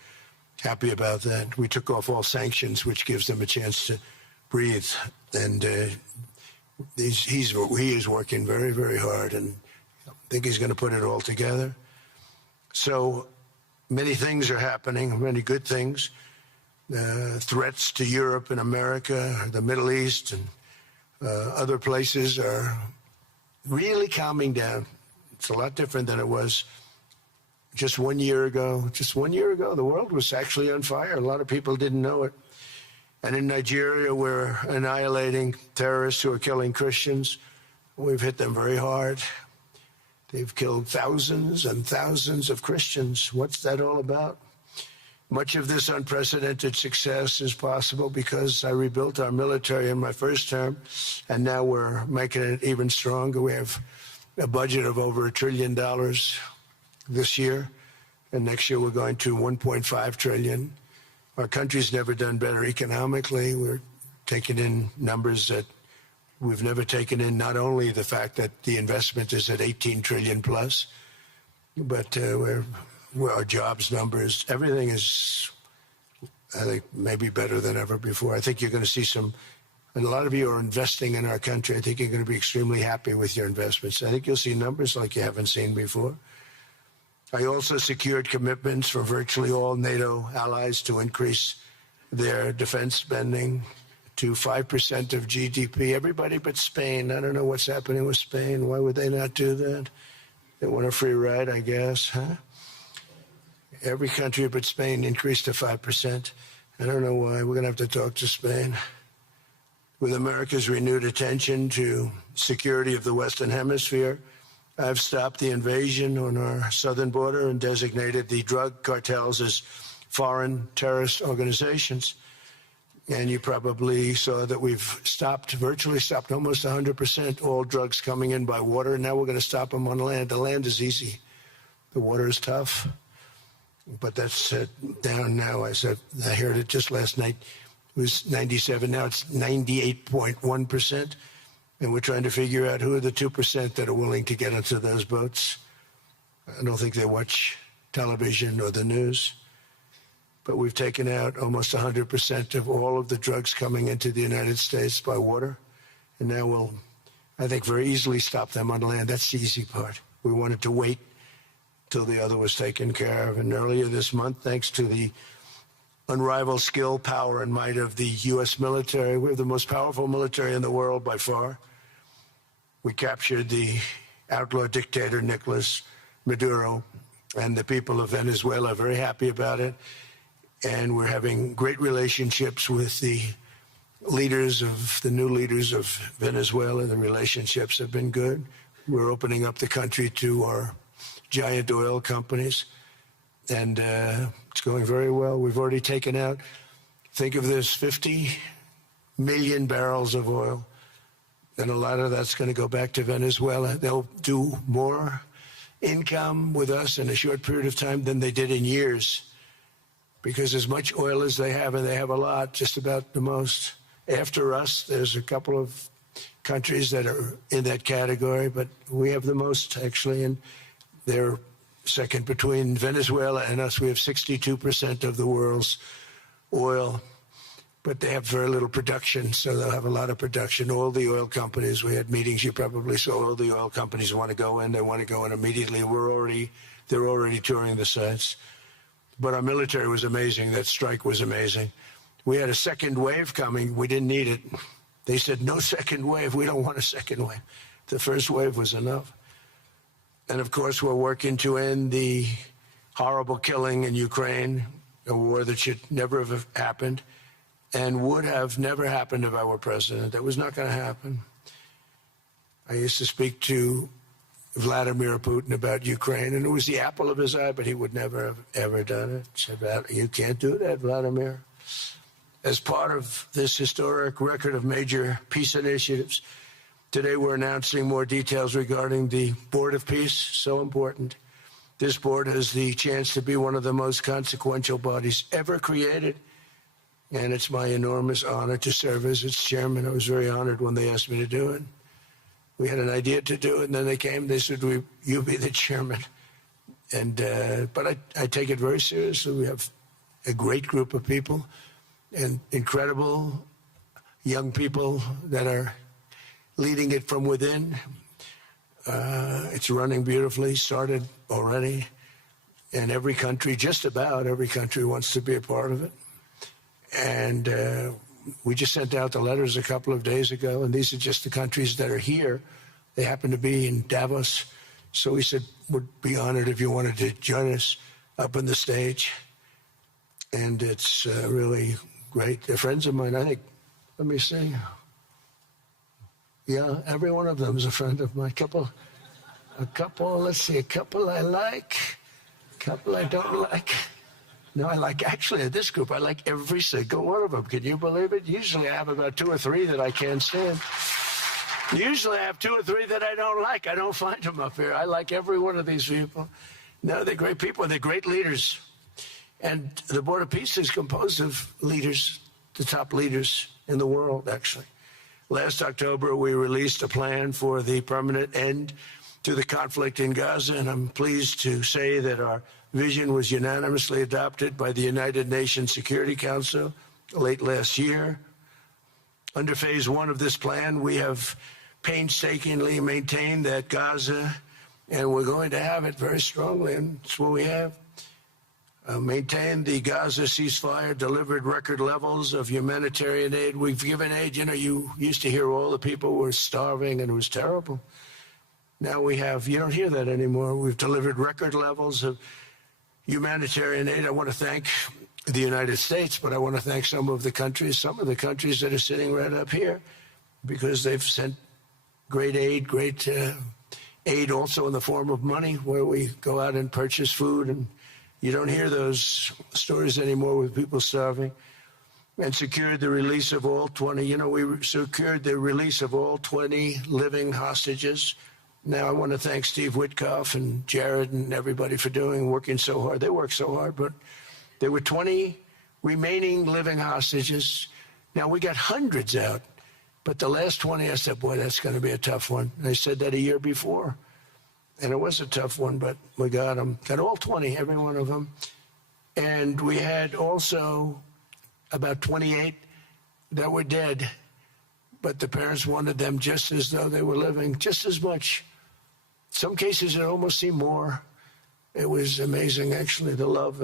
happy about that. We took off all sanctions, which gives them a chance to breathe. And he is working very, very hard, and I think he's going to put it all together. So many things are happening, many good things. Threats to Europe and America, the Middle East, and other places are really calming down. It's a lot different than it was just 1 year ago. Just 1 year ago, the world was actually on fire. A lot of people didn't know it. And in Nigeria, we're annihilating terrorists who are killing Christians. We've hit them very hard. They've killed thousands and thousands of Christians. What's that all about? Much of this unprecedented success is possible because I rebuilt our military in my first term, and now we're making it even stronger. We have a budget of over $1 trillion this year, and next year we're going to $1.5 trillion. Our country's never done better economically. We're taking in numbers that we've never taken in, not only the fact that the investment is at 18 trillion plus, but our jobs numbers, everything is, I think, maybe better than ever before. I think you're going to see and a lot of you are investing in our country. I think you're going to be extremely happy with your investments. I think you'll see numbers like you haven't seen before. I also secured commitments from virtually all NATO allies to increase their defense spending to 5% of GDP. Everybody but Spain. I don't know what's happening with Spain. Why would they not do that? They want a free ride, I guess, huh? Every country but Spain increased to 5%. I don't know why. We're going to have to talk to Spain. With America's renewed attention to security of the Western Hemisphere, I've stopped the invasion on our southern border and designated the drug cartels as foreign terrorist organizations. And you probably saw that we've virtually stopped almost 100% all drugs coming in by water. And now we're going to stop them on land. The land is easy. The water is tough. But that's down now. I heard it just last night. It was 97. Now it's 98.1%. And we're trying to figure out who are the 2% that are willing to get into those boats. I don't think they watch television or the news. But we've taken out almost 100% of all of the drugs coming into the United States by water. And now we'll, I think, very easily stop them on land. That's the easy part. We wanted to wait till the other was taken care of. And earlier this month, thanks to the unrivaled skill, power, and might of the U.S. military, we have the most powerful military in the world by far. We captured the outlaw dictator Nicolas Maduro, and the people of Venezuela are very happy about it. And we're having great relationships with the new leaders of Venezuela. The relationships have been good. We're opening up the country to our giant oil companies, and it's going very well. We've already taken out, think of this, 50 million barrels of oil, and a lot of that's going to go back to Venezuela. They'll do more income with us in a short period of time than they did in years, because as much oil as they have, and they have a lot, just about the most. After us, there's a couple of countries that are in that category, but we have the most, actually, and they're second between Venezuela and us. We have 62% of the world's oil, but they have very little production, so they'll have a lot of production. All the oil companies, we had meetings, you probably saw, all the oil companies want to go in. They want to go in immediately. They're already touring the sites. But our military was amazing. That strike was amazing. We had a second wave coming. We didn't need it. They said, no second wave. We don't want a second wave. The first wave was enough. And, of course, we're working to end the horrible killing in Ukraine, a war that should never have happened and would have never happened if I were president. That was not going to happen. I used to speak to Vladimir Putin about Ukraine, and it was the apple of his eye, but he would never have ever done it. Said, you can't do that, Vladimir. As part of this historic record of major peace initiatives, today we're announcing more details regarding the Board of Peace, so important. This board has the chance to be one of the most consequential bodies ever created, and it's my enormous honor to serve as its chairman. I was very honored when they asked me to do it. We had an idea to do it, and then they came, they said, you be the chairman. And but I take it very seriously. We have a great group of people and incredible young people that are leading it from within. It's running beautifully, started already. And every country, just about every country, wants to be a part of it. And we just sent out the letters a couple of days ago, and these are just the countries that are here. They happen to be in Davos. So we said, we'd be honored if you wanted to join us up on the stage. And it's really great. They're friends of mine, I think. Let me see. Yeah, every one of them is a friend of mine. A couple I like, a couple I don't like. No, I like, actually, in this group, I like every single one of them. Can you believe it? Usually I have about 2 or 3 that I can't stand. Usually I have 2 or 3 that I don't like. I don't find them up here. I like every one of these people. No, they're great people. They're great leaders. And the Board of Peace is composed of leaders, the top leaders in the world, actually. Last October, we released a plan for the permanent end to the conflict in Gaza, and I'm pleased to say that our vision was unanimously adopted by the United Nations Security Council late last year. Under phase 1 of this plan, we have painstakingly maintained that Gaza, and we're going to have it very strongly, and it's what we have, maintained the Gaza ceasefire, delivered record levels of humanitarian aid. We've given aid. You know, you used to hear all the people were starving and it was terrible. Now you don't hear that anymore. We've delivered record levels of humanitarian aid. I want to thank the United States, but I want to thank some of the countries that are sitting right up here, because they've sent great aid also in the form of money, where we go out and purchase food, and you don't hear those stories anymore with people starving. And secured the release of all 20, we secured the release of all 20 living hostages. Now, I want to thank Steve Witkoff and Jared and everybody for working so hard. They worked so hard, but there were 20 remaining living hostages. Now, we got hundreds out, but the last 20, I said, boy, that's going to be a tough one. And I said that a year before, and it was a tough one, but we got them. Got all 20, every one of them. And we had also about 28 that were dead, but the parents wanted them just as though they were living, just as much. Some cases it almost seemed more. It was amazing, actually, the love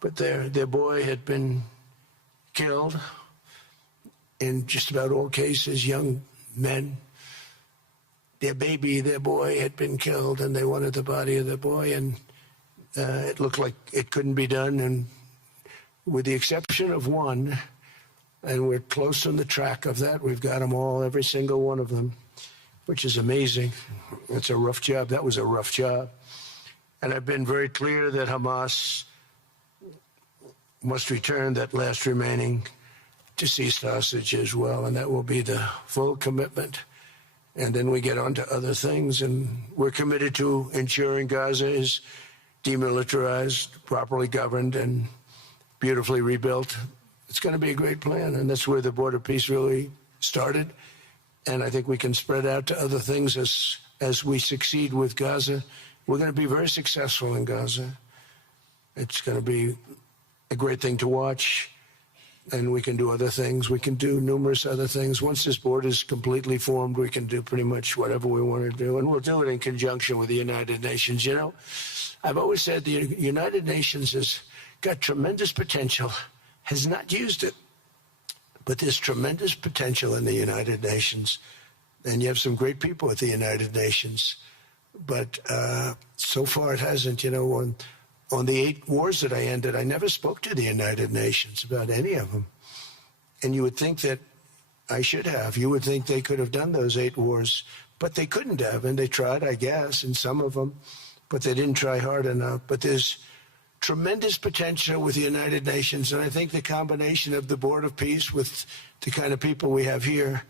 but their boy had been killed. In just about all cases, young men. Their boy had been killed, and they wanted the body of the boy, and it looked like it couldn't be done. And with the exception of one, and we're close on the track of that, we've got them all, every single one of them, which is amazing. It's a rough job. That was a rough job. And I've been very clear that Hamas must return that last remaining deceased hostage as well, and that will be the full commitment. And then we get on to other things, and we're committed to ensuring Gaza is demilitarized, properly governed, and beautifully rebuilt. It's going to be a great plan, and that's where the Board of Peace really started. And I think we can spread out to other things as we succeed with Gaza. We're going to be very successful in Gaza. It's going to be a great thing to watch, and we can do other things. We can do numerous other things. Once this board is completely formed, we can do pretty much whatever we want to do, and we'll do it in conjunction with the United Nations. You know, I've always said the United Nations has got tremendous potential, has not used it, but there's tremendous potential in the United Nations, and you have some great people at the United Nations, but so far it hasn't. You know, on the 8 wars that I ended, I never spoke to the United Nations about any of them. And you would think that I should have. You would think they could have done those 8 wars, but they couldn't have. And they tried, I guess, in some of them, but they didn't try hard enough. But there's tremendous potential with the United Nations. And I think the combination of the Board of Peace with the kind of people we have here,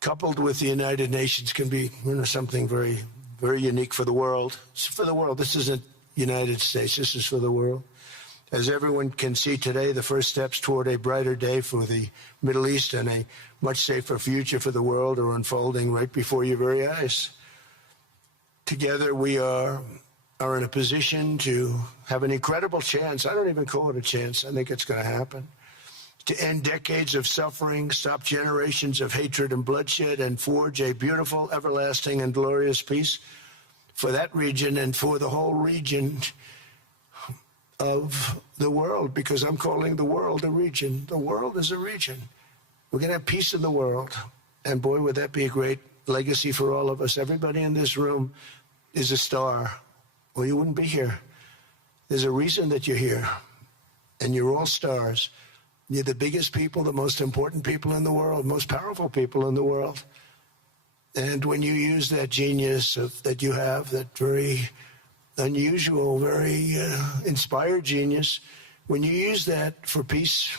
coupled with the United Nations, can be, you know, something very, very unique for the world. It's for the world. This isn't United States. This is for the world. As everyone can see today, the first steps toward a brighter day for the Middle East and a much safer future for the world are unfolding right before your very eyes. Together, we are in a position to have an incredible chance. I don't even call it a chance. I think it's going to happen. To end decades of suffering, stop generations of hatred and bloodshed, and forge a beautiful, everlasting, and glorious peace for that region and for the whole region of the world, because I'm calling the world a region. The world is a region. We're going to have peace in the world. And boy, would that be a great legacy for all of us. Everybody in this room is a star, or you wouldn't be here. There's a reason that you're here, and you're all stars. You're the biggest people, the most important people in the world, most powerful people in the world. And when you use that genius that you have, that very unusual, very inspired genius, when you use that for peace,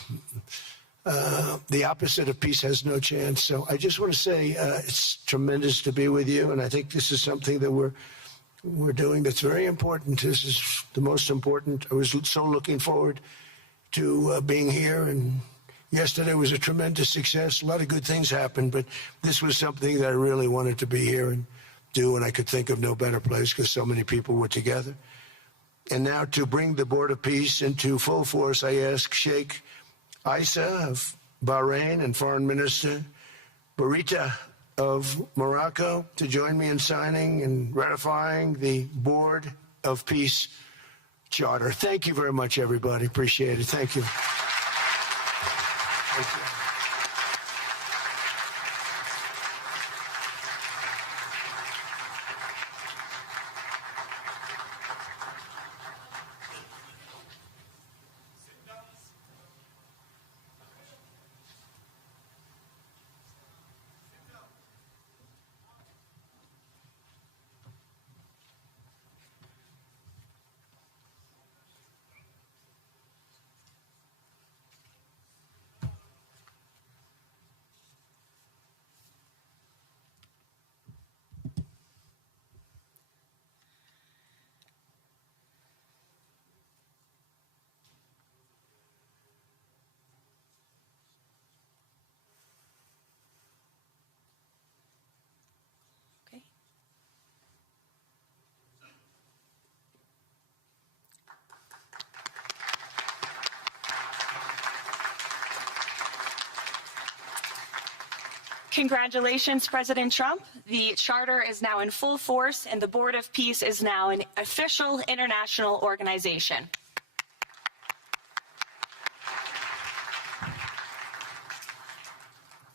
the opposite of peace has no chance. So I just want to say it's tremendous to be with you, and I think this is something that we're doing that's very important. This is the most important. I was so looking forward to being here, and yesterday was a tremendous success. A lot of good things happened, but this was something that I really wanted to be here and do, and I could think of no better place because so many people were together. And now to bring the Board of Peace into full force, I ask Sheikh Isa of Bahrain and Foreign Minister Barita of Morocco to join me in signing and ratifying the Board of Peace Charter. Thank you very much, everybody. Appreciate it. Thank you. Thank you. Congratulations, President Trump. The Charter is now in full force, and the Board of Peace is now an official international organization.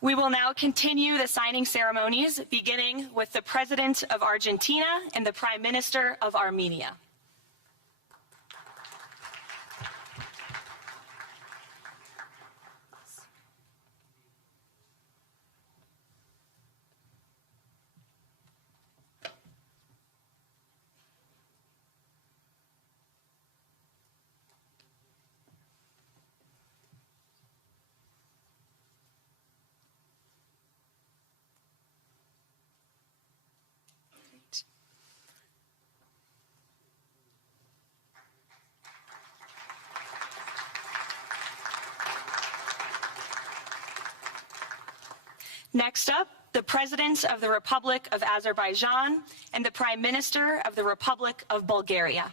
We will now continue the signing ceremonies, beginning with the President of Argentina and the Prime Minister of Armenia. Next up, the President of the Republic of Azerbaijan and the Prime Minister of the Republic of Bulgaria.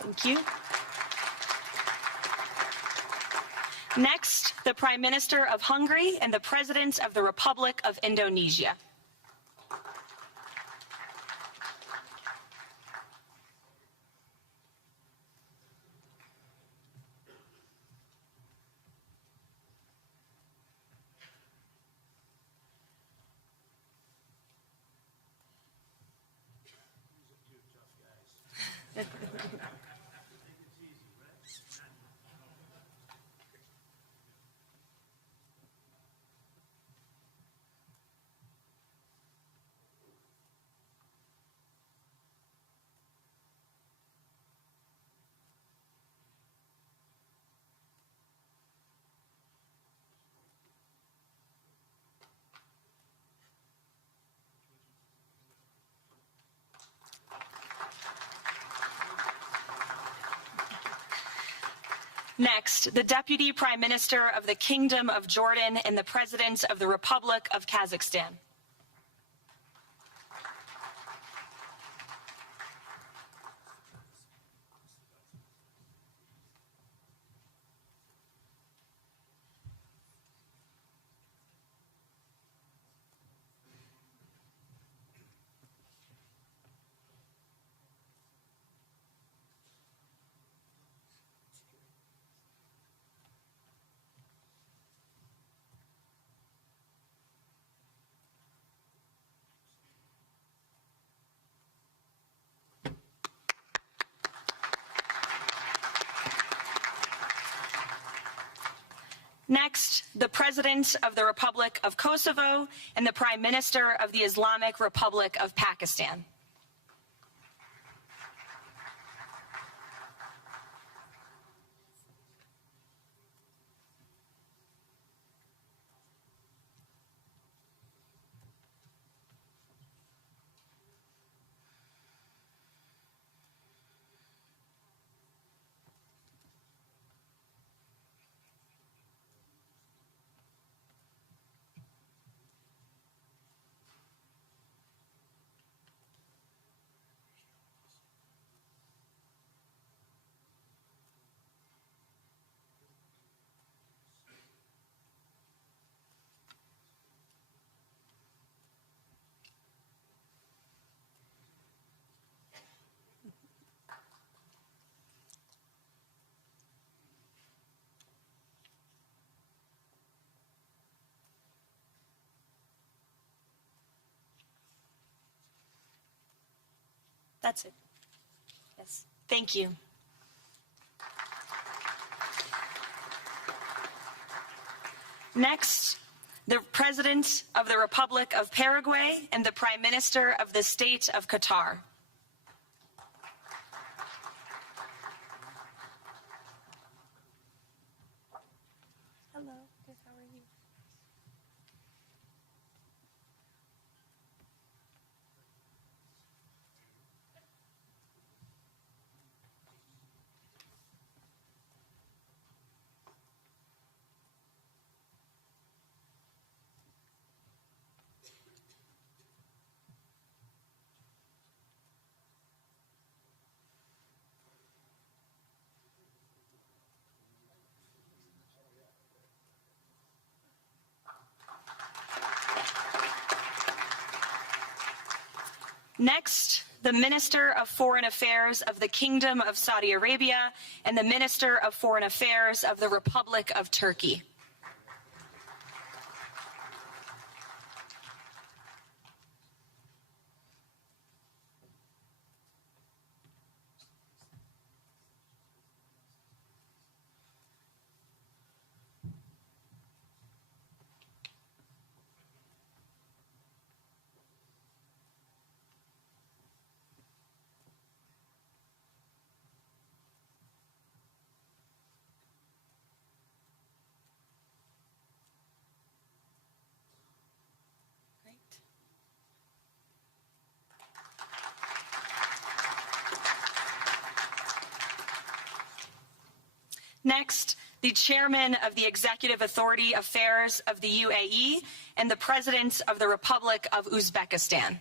Thank you. Next, the Prime Minister of Hungary and the President of the Republic of Indonesia. Next, the Deputy Prime Minister of the Kingdom of Jordan and the President of the Republic of Kazakhstan. Next, the President of the Republic of Kosovo and the Prime Minister of the Islamic Republic of Pakistan. That's it. Yes. Thank you. Next, the President of the Republic of Paraguay and the Prime Minister of the State of Qatar. Hello, good, how are you? Next, the Minister of Foreign Affairs of the Kingdom of Saudi Arabia and the Minister of Foreign Affairs of the Republic of Turkey. Next, the Chairman of the Executive Authority Affairs of the UAE and the President of the Republic of Uzbekistan.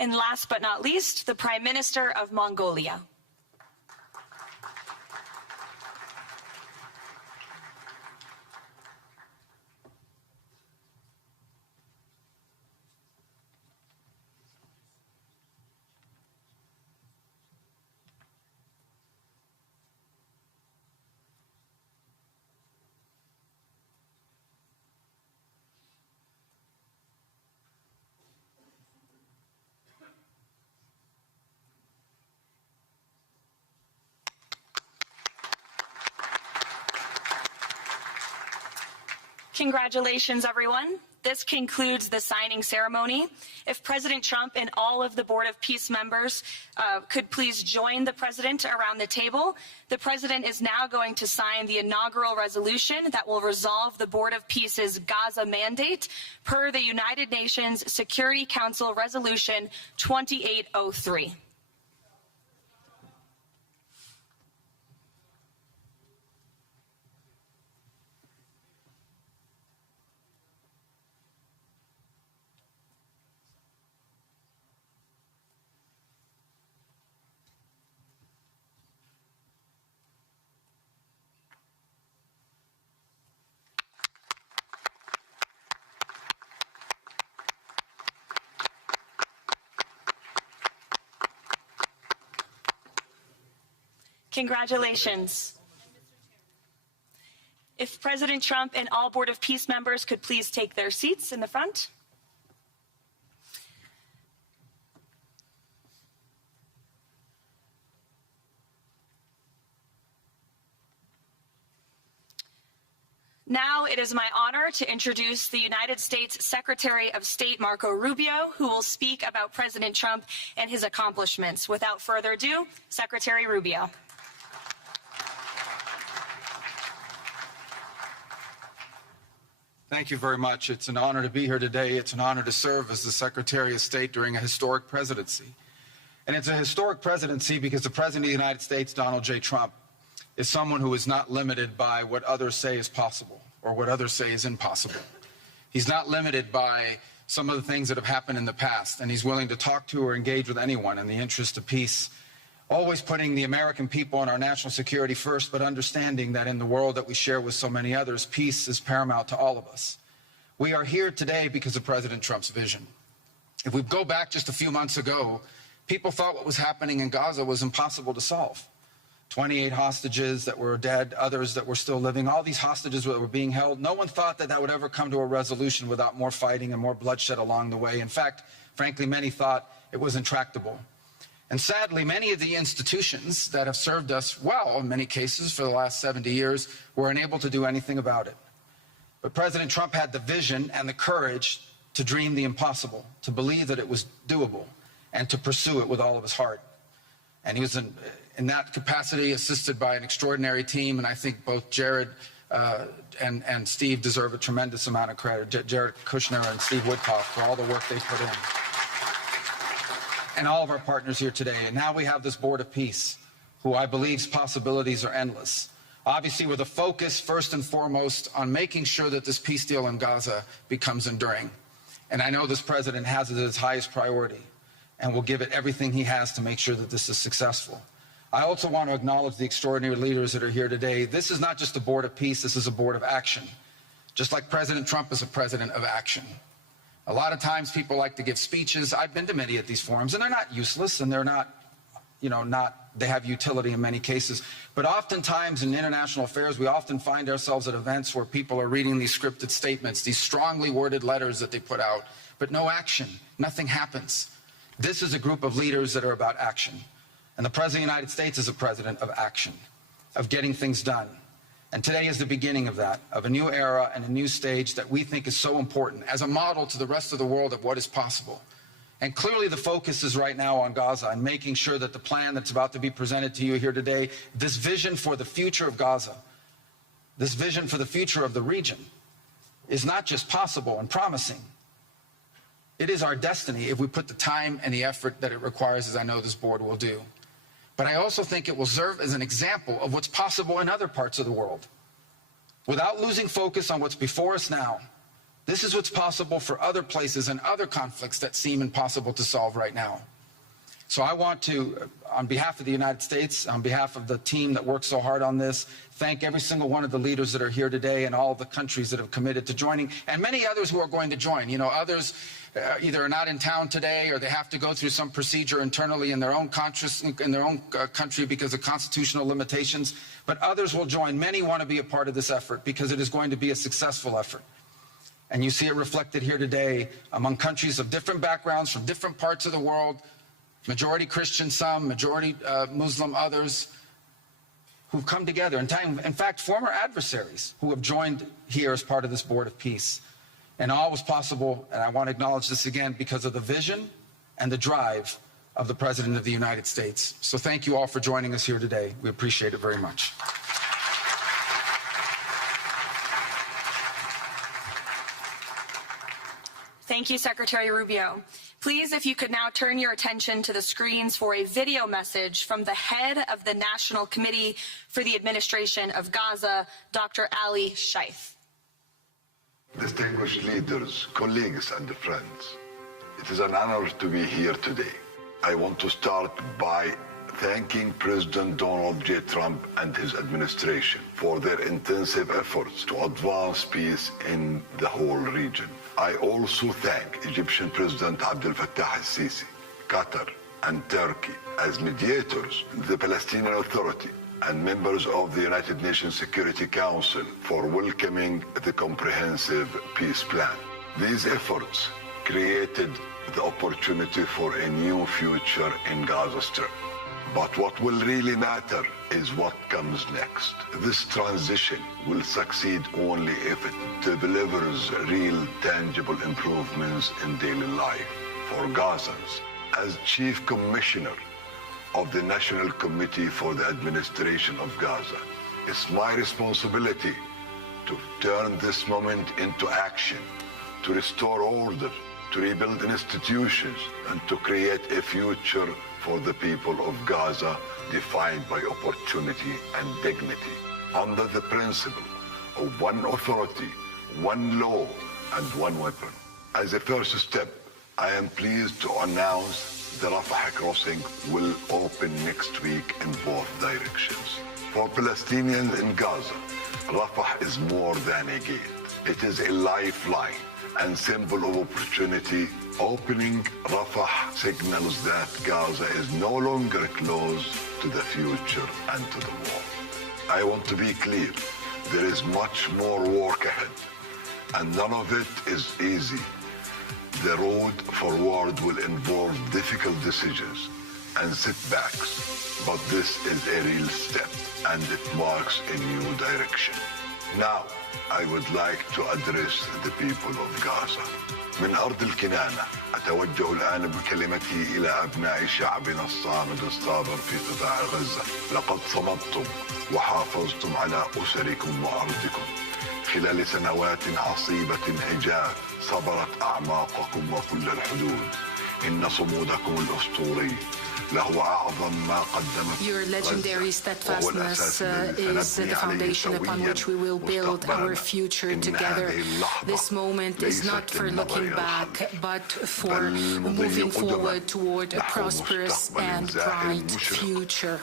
And last but not least, the Prime Minister of Mongolia. Congratulations, everyone. This concludes the signing ceremony. If President Trump and all of the Board of Peace members could please join the President around the table. The President is now going to sign the inaugural resolution that will resolve the Board of Peace's Gaza mandate per the United Nations Security Council Resolution 2803. Congratulations. If President Trump and all Board of Peace members could please take their seats in the front. Now it is my honor to introduce the United States Secretary of State Marco Rubio, who will speak about President Trump and his accomplishments. Without further ado, Secretary Rubio. Thank you very much. It's an honor to be here today. It's an honor to serve as the Secretary of State during a historic presidency. And it's a historic presidency because the President of the United States, Donald J. Trump, is someone who is not limited by what others say is possible or what others say is impossible. He's not limited by some of the things that have happened in the past, and he's willing to talk to or engage with anyone in the interest of peace, always putting the American people and our national security first, but understanding that in the world that we share with so many others, peace is paramount to all of us. We are here today because of President Trump's vision. If we go back just a few months ago, people thought what was happening in Gaza was impossible to solve. 28 hostages that were dead, others that were still living, all these hostages that were being held. No one thought that that would ever come to a resolution without more fighting and more bloodshed along the way. In fact, frankly, many thought it was intractable. And sadly, many of the institutions that have served us well, in many cases, for the last 70 years, were unable to do anything about it. But President Trump had the vision and the courage to dream the impossible, to believe that it was doable, and to pursue it with all of his heart. And he was in that capacity assisted by an extraordinary team, and I think both Jared and Steve deserve a tremendous amount of credit, Jared Kushner and Steve Woodcock, for all the work they put in. And all of our partners here today. And now we have this Board of Peace, who I believe's possibilities are endless. Obviously, with a focus, first and foremost, on making sure that this peace deal in Gaza becomes enduring. And I know this president has it as his highest priority and will give it everything he has to make sure that this is successful. I also want to acknowledge the extraordinary leaders that are here today. This is not just a Board of Peace, this is a Board of Action. Just like President Trump is a president of action. A lot of times people like to give speeches. I've been to many at these forums, and they're not useless, and they're not, they have utility in many cases. But oftentimes in international affairs, we often find ourselves at events where people are reading these scripted statements, these strongly worded letters that they put out, but no action. Nothing happens. This is a group of leaders that are about action. And the President of the United States is a president of action, of getting things done. And today is the beginning of that, of a new era and a new stage that we think is so important as a model to the rest of the world of what is possible. And clearly the focus is right now on Gaza and making sure that the plan that's about to be presented to you here today, this vision for the future of Gaza, this vision for the future of the region, is not just possible and promising. It is our destiny if we put the time and the effort that it requires, as I know this board will do. But I also think it will serve as an example of what's possible in other parts of the world. Without losing focus on what's before us now, this is what's possible for other places and other conflicts that seem impossible to solve right now. So I want to, on behalf of the United States, on behalf of the team that worked so hard on this, thank every single one of the leaders that are here today and all of the countries that have committed to joining, and many others who are going to join. Others either are not in town today or they have to go through some procedure internally in their own country because of constitutional limitations. But others will join. Many want to be a part of this effort because it is going to be a successful effort. And you see it reflected here today among countries of different backgrounds from different parts of the world, majority Christian some, majority Muslim others, who've come together. In fact, former adversaries who have joined here as part of this Board of Peace. And all was possible, and I want to acknowledge this again, because of the vision and the drive of the President of the United States. So thank you all for joining us here today. We appreciate it very much. Thank you, Secretary Rubio. Please, if you could now turn your attention to the screens for a video message from the head of the National Committee for the Administration of Gaza, Dr. Ali Shaith. Distinguished leaders, colleagues, and friends, it is an honor to be here today. I want to start by thanking President Donald J. Trump and his administration for their intensive efforts to advance peace in the whole region. I also thank Egyptian President Abdel Fattah al-Sisi, Qatar, and Turkey as mediators, the Palestinian Authority, and members of the United Nations Security Council for welcoming the comprehensive peace plan. These efforts created the opportunity for a new future in Gaza Strip. But what will really matter is what comes next. This transition will succeed only if it delivers real, tangible improvements in daily life for Gazans. As Chief Commissioner of the National Committee for the Administration of Gaza, it's my responsibility to turn this moment into action, to restore order, to rebuild institutions, and to create a future for the people of Gaza defined by opportunity and dignity, under the principle of one authority, one law, and one weapon. As a first step, I am pleased to announce the Rafah crossing will open next week in both directions. For Palestinians in Gaza, Rafah is more than a gate. It is a lifeline and symbol of opportunity. Opening Rafah signals that Gaza is no longer closed to the future and to the war. I want to be clear, there is much more work ahead, and none of it is easy. The road forward will involve difficult decisions and setbacks, but this is a real step, and it marks a new direction. Now, I would like to address the people of Gaza. من أرض الكنانة أتوجه الآن بكلمتي إلى أبناء شعبنا الصامد الصابر في قطاع غزة. لقد صمدتم وحافظتم على أسركم وأرضكم خلال سنوات عصيبة هجاء صبرت أعماقكم وكل الحدود. إن صمودكم الأسطوري له أعظم ما قدمت. Your legendary steadfastness is the foundation upon which we will build our future together. This moment is not for looking back, but for moving forward toward a prosperous and bright future.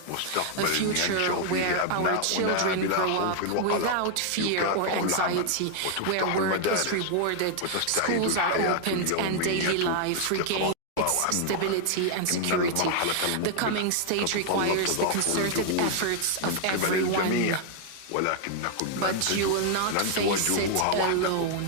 A future where our children grow up without fear or anxiety, where work is rewarded, schools are opened, and daily life regains its stability and security. The coming stage requires the concerted efforts of everyone. But you will not face it alone.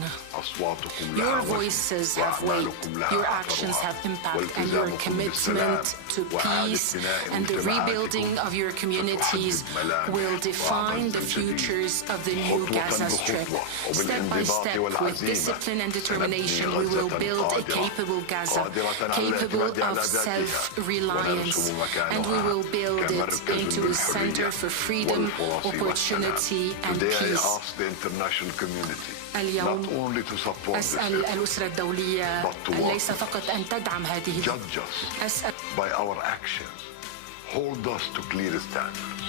Your voices have weight, your actions have impact, and your commitment to peace and the rebuilding of your communities will define the futures of the new Gaza Strip. Step by step, with discipline and determination, we will build a capable Gaza, capable of self-reliance, and we will build it into a center for freedom, opportunity, and peace. اليوم أسأل الأسرة الدولية ليس فقط أن تدعم هذه أسأل by our actions, hold us to clear standards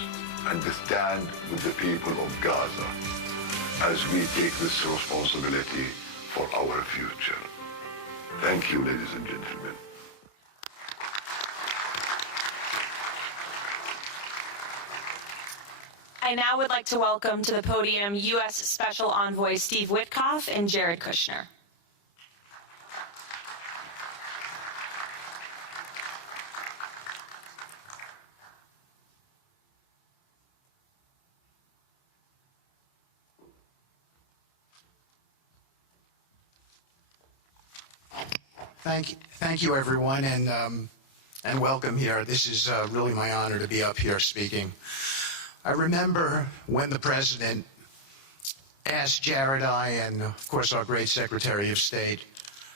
and stand with the people of Gaza as we take this responsibility for our future. Thank you, ladies and gentlemen. I now would like to welcome to the podium U.S. Special Envoy Steve Witkoff and Jared Kushner. Thank you, everyone, and welcome here. This is really my honor to be up here speaking. I remember when the president asked Jared, and of course our great Secretary of State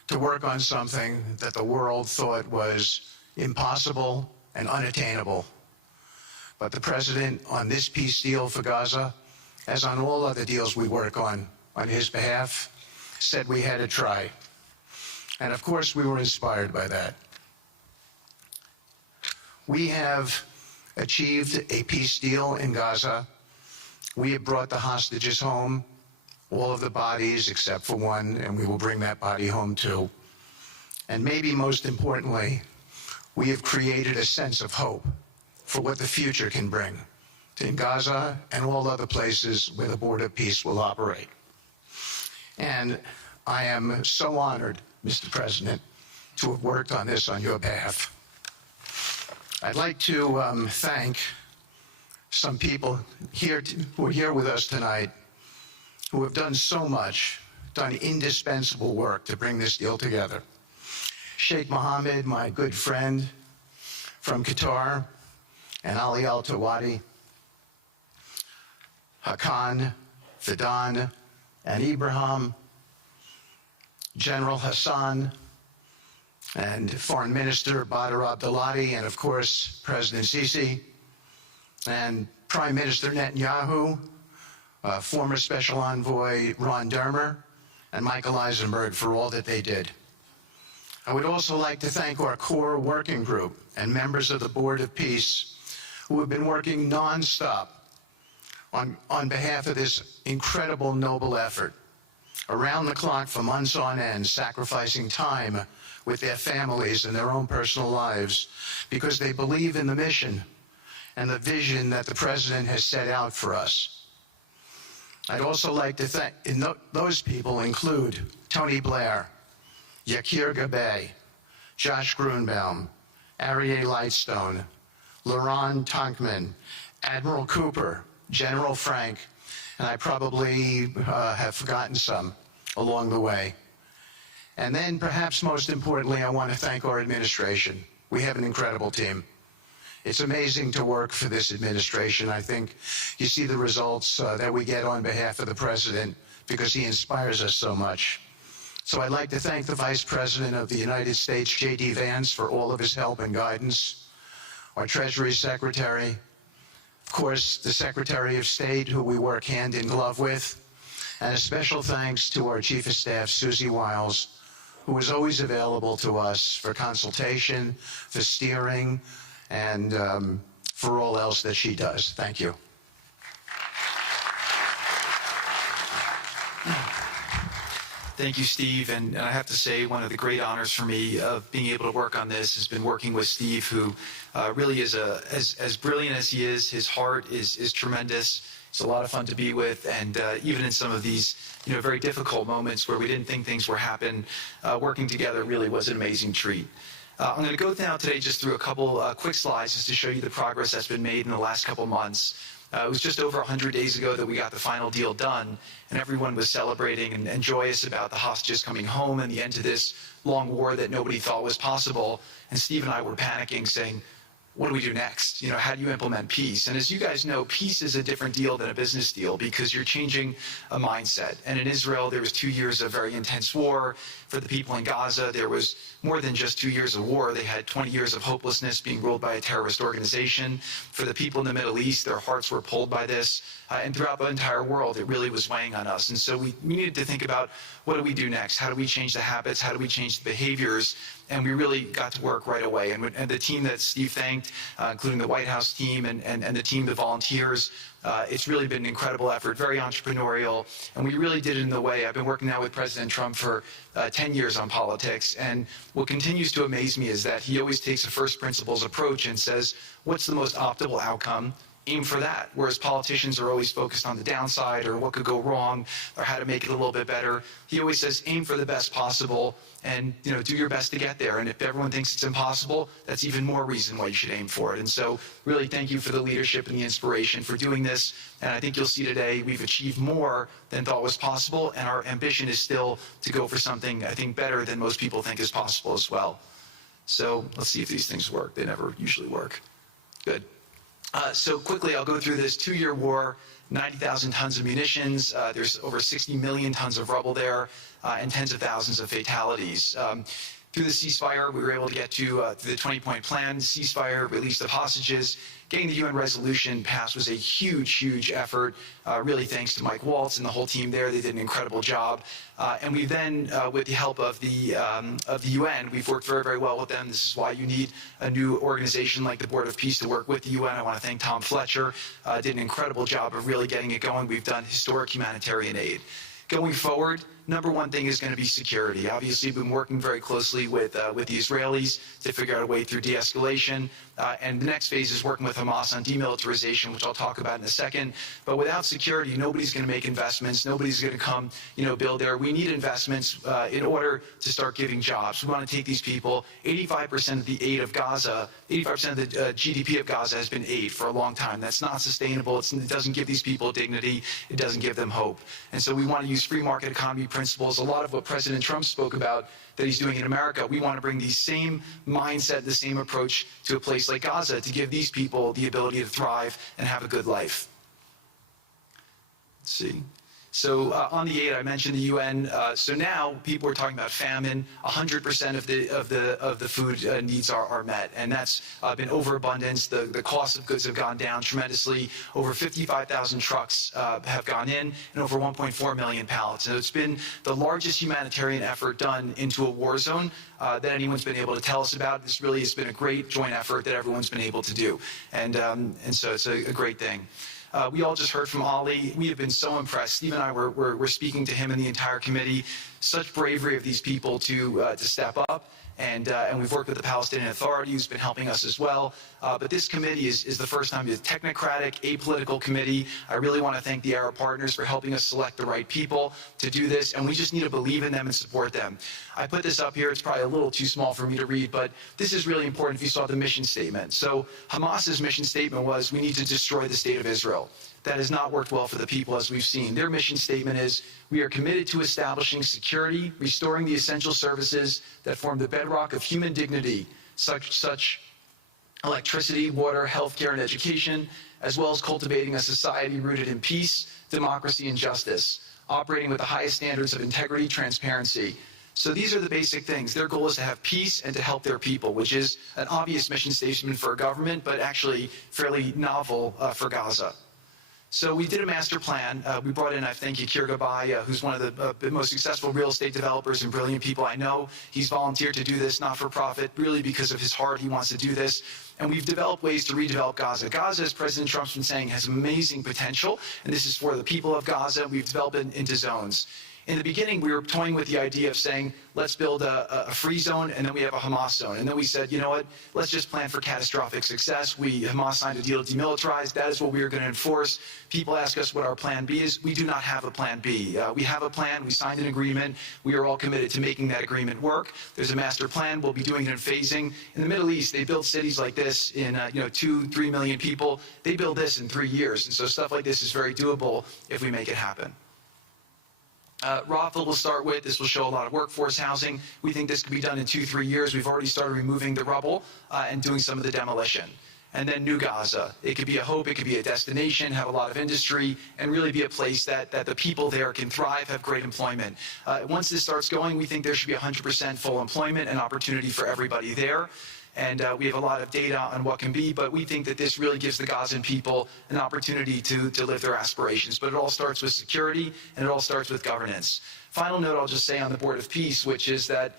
to work on something that the world thought was impossible and unattainable. But the President, on this peace deal for Gaza, as on all other deals we work on his behalf, said we had to try. And of course we were inspired by that. We have achieved a peace deal in Gaza. We have brought the hostages home, all of the bodies except for one, and we will bring that body home too. And maybe most importantly, we have created a sense of hope for what the future can bring in Gaza and all other places where the Board of Peace will operate. And I am so honored, Mr. President, to have worked on this on your behalf. I'd like to thank some people who are here with us tonight who have done so much, done indispensable work to bring this deal together. Sheikh Mohammed, my good friend from Qatar, and Ali Al-Tawadi, Hakan, Fidan, and Ibrahim, General Hassan, and Foreign Minister Badr Abdulati, and of course, President Sisi, and Prime Minister Netanyahu, former Special Envoy Ron Dermer, and Michael Eisenberg for all that they did. I would also like to thank our core working group and members of the Board of Peace who have been working nonstop on behalf of this incredible, noble effort, around the clock for months on end, sacrificing time with their families and their own personal lives because they believe in the mission and the vision that the President has set out for us. I'd also like to thank, those people include Tony Blair, Yakir Gabay, Josh Grunbaum, Aryeh Lightstone, Laurent Tankman, Admiral Cooper, General Frank, and I probably have forgotten some along the way. And then perhaps most importantly, I want to thank our administration. We have an incredible team. It's amazing to work for this administration. I think you see the results that we get on behalf of the President because he inspires us so much. So I'd like to thank the Vice President of the United States, J.D. Vance, for all of his help and guidance, our Treasury Secretary, of course, the Secretary of State, who we work hand in glove with, and a special thanks to our Chief of Staff, Susie Wiles, who is always available to us for consultation, for steering, and for all else that she does. Thank you. Thank you, Steve. And I have to say, one of the great honors for me of being able to work on this has been working with Steve, who really is as brilliant as he is. His heart is tremendous. It's a lot of fun to be with, and even in some of these, very difficult moments where we didn't think things were happening, working together really was an amazing treat. I'm going to go now today just through a couple quick slides just to show you the progress that's been made in the last couple months. It was just over 100 days ago that we got the final deal done, and everyone was celebrating and joyous about the hostages coming home and the end to this long war that nobody thought was possible. And Steve and I were panicking, saying, what do we do next? How do you implement peace? And as you guys know, peace is a different deal than a business deal because you're changing a mindset. And in Israel, there was 2 years of very intense war. For the people in Gaza, there was more than just 2 years of war. They had 20 years of hopelessness, being ruled by a terrorist organization. For the people in the Middle East, their hearts were pulled by this. And throughout the entire world, it really was weighing on us. And so we needed to think about, what do we do next? How do we change the habits? How do we change the behaviors? And we really got to work right away. And the team that Steve thanked, including the White House team and the team, the volunteers, it's really been an incredible effort, very entrepreneurial. And we really did it in the way. I've been working now with President Trump for 10 years on politics. And what continues to amaze me is that he always takes a first principles approach and says, what's the most optimal outcome? Aim for that. Whereas politicians are always focused on the downside or what could go wrong or how to make it a little bit better. He always says, aim for the best possible and do your best to get there. And if everyone thinks it's impossible, that's even more reason why you should aim for it. And so really thank you for the leadership and the inspiration for doing this. And I think you'll see today we've achieved more than thought was possible. And our ambition is still to go for something, I think, better than most people think is possible as well. So let's see if these things work. They never usually work. Good. So quickly, I'll go through this 2-year war, 90,000 tons of munitions, there's over 60 million tons of rubble there, and tens of thousands of fatalities. Through the ceasefire, we were able to get to the 20-point plan, ceasefire, release of hostages. Getting the UN resolution passed was a huge, huge effort, really thanks to Mike Waltz and the whole team there. They did an incredible job. And we then, with the help of the UN, we've worked very, very well with them. This is why you need a new organization like the Board of Peace to work with the UN. I want to thank Tom Fletcher, did an incredible job of really getting it going. We've done historic humanitarian aid. Going forward, number one thing is going to be security. Obviously, we've been working very closely with the Israelis to figure out a way through de-escalation. And the next phase is working with Hamas on demilitarization, which I'll talk about in a second. But without security, nobody's going to make investments. Nobody's going to come, build there. We need investments in order to start giving jobs. We want to take these people. 85% of the aid of Gaza, 85% of the GDP of Gaza has been aid for a long time. That's not sustainable. It doesn't give these people dignity. It doesn't give them hope. And so we want to use free market economy principles. A lot of what President Trump spoke about that he's doing in America, we want to bring the same mindset, the same approach to a place like Gaza to give these people the ability to thrive and have a good life. Let's see. So on the aid, I mentioned the UN. So now people are talking about famine. 100% of the food needs are met, and that's been overabundance. The cost of goods have gone down tremendously. Over 55,000 trucks have gone in, and over 1.4 million pallets. So it's been the largest humanitarian effort done into a war zone that anyone's been able to tell us about. This really has been a great joint effort that everyone's been able to do, and so it's a great thing. We all just heard from Ali. We have been so impressed. Steve and I were speaking to him and the entire committee. Such bravery of these people to step up. And we've worked with the Palestinian Authority, who's been helping us as well. But this committee is the first time it's a technocratic, apolitical committee. I really want to thank the Arab partners for helping us select the right people to do this. And we just need to believe in them and support them. I put this up here. It's probably a little too small for me to read, but this is really important if you saw the mission statement. So Hamas's mission statement was, we need to destroy the state of Israel. That has not worked well for the people, as we've seen. Their mission statement is, we are committed to establishing security, restoring the essential services that form the bedrock of human dignity, such electricity, water, healthcare, and education, as well as cultivating a society rooted in peace, democracy, and justice, operating with the highest standards of integrity, transparency. So these are the basic things. Their goal is to have peace and to help their people, which is an obvious mission statement for a government, but actually fairly novel for Gaza. So we did a master plan. We brought in, I thank Yakir Gabay, who's one of the most successful real estate developers and brilliant people I know. He's volunteered to do this, not for profit, really because of his heart. He wants to do this. And we've developed ways to redevelop Gaza. Gaza, as President Trump's been saying, has amazing potential. And this is for the people of Gaza. We've developed it into zones. In the beginning, we were toying with the idea of saying, let's build a free zone, and then we have a Hamas zone. And then we said, you know what, let's just plan for catastrophic success. Hamas signed a deal to demilitarize. That is what we are going to enforce. People ask us what our plan B is. We do not have a plan B. We have a plan. We signed an agreement. We are all committed to making that agreement work. There's a master plan. We'll be doing it in phasing. In the Middle East, they build cities like this in 2-3 million people. They build this in 3 years. And so stuff like this is very doable if we make it happen. Rafah will start with. This will show a lot of workforce housing. We think this could be done in 2-3 years. We've already started removing the rubble and doing some of the demolition. And then New Gaza. It could be a hope. It could be a destination, have a lot of industry, and really be a place that the people there can thrive, have great employment. Once this starts going, we think there should be 100% full employment and opportunity for everybody there. And we have a lot of data on what can be, but we think that this really gives the Gazan people an opportunity to live their aspirations. But it all starts with security, and it all starts with governance. Final note I'll just say on the Board of Peace, which is that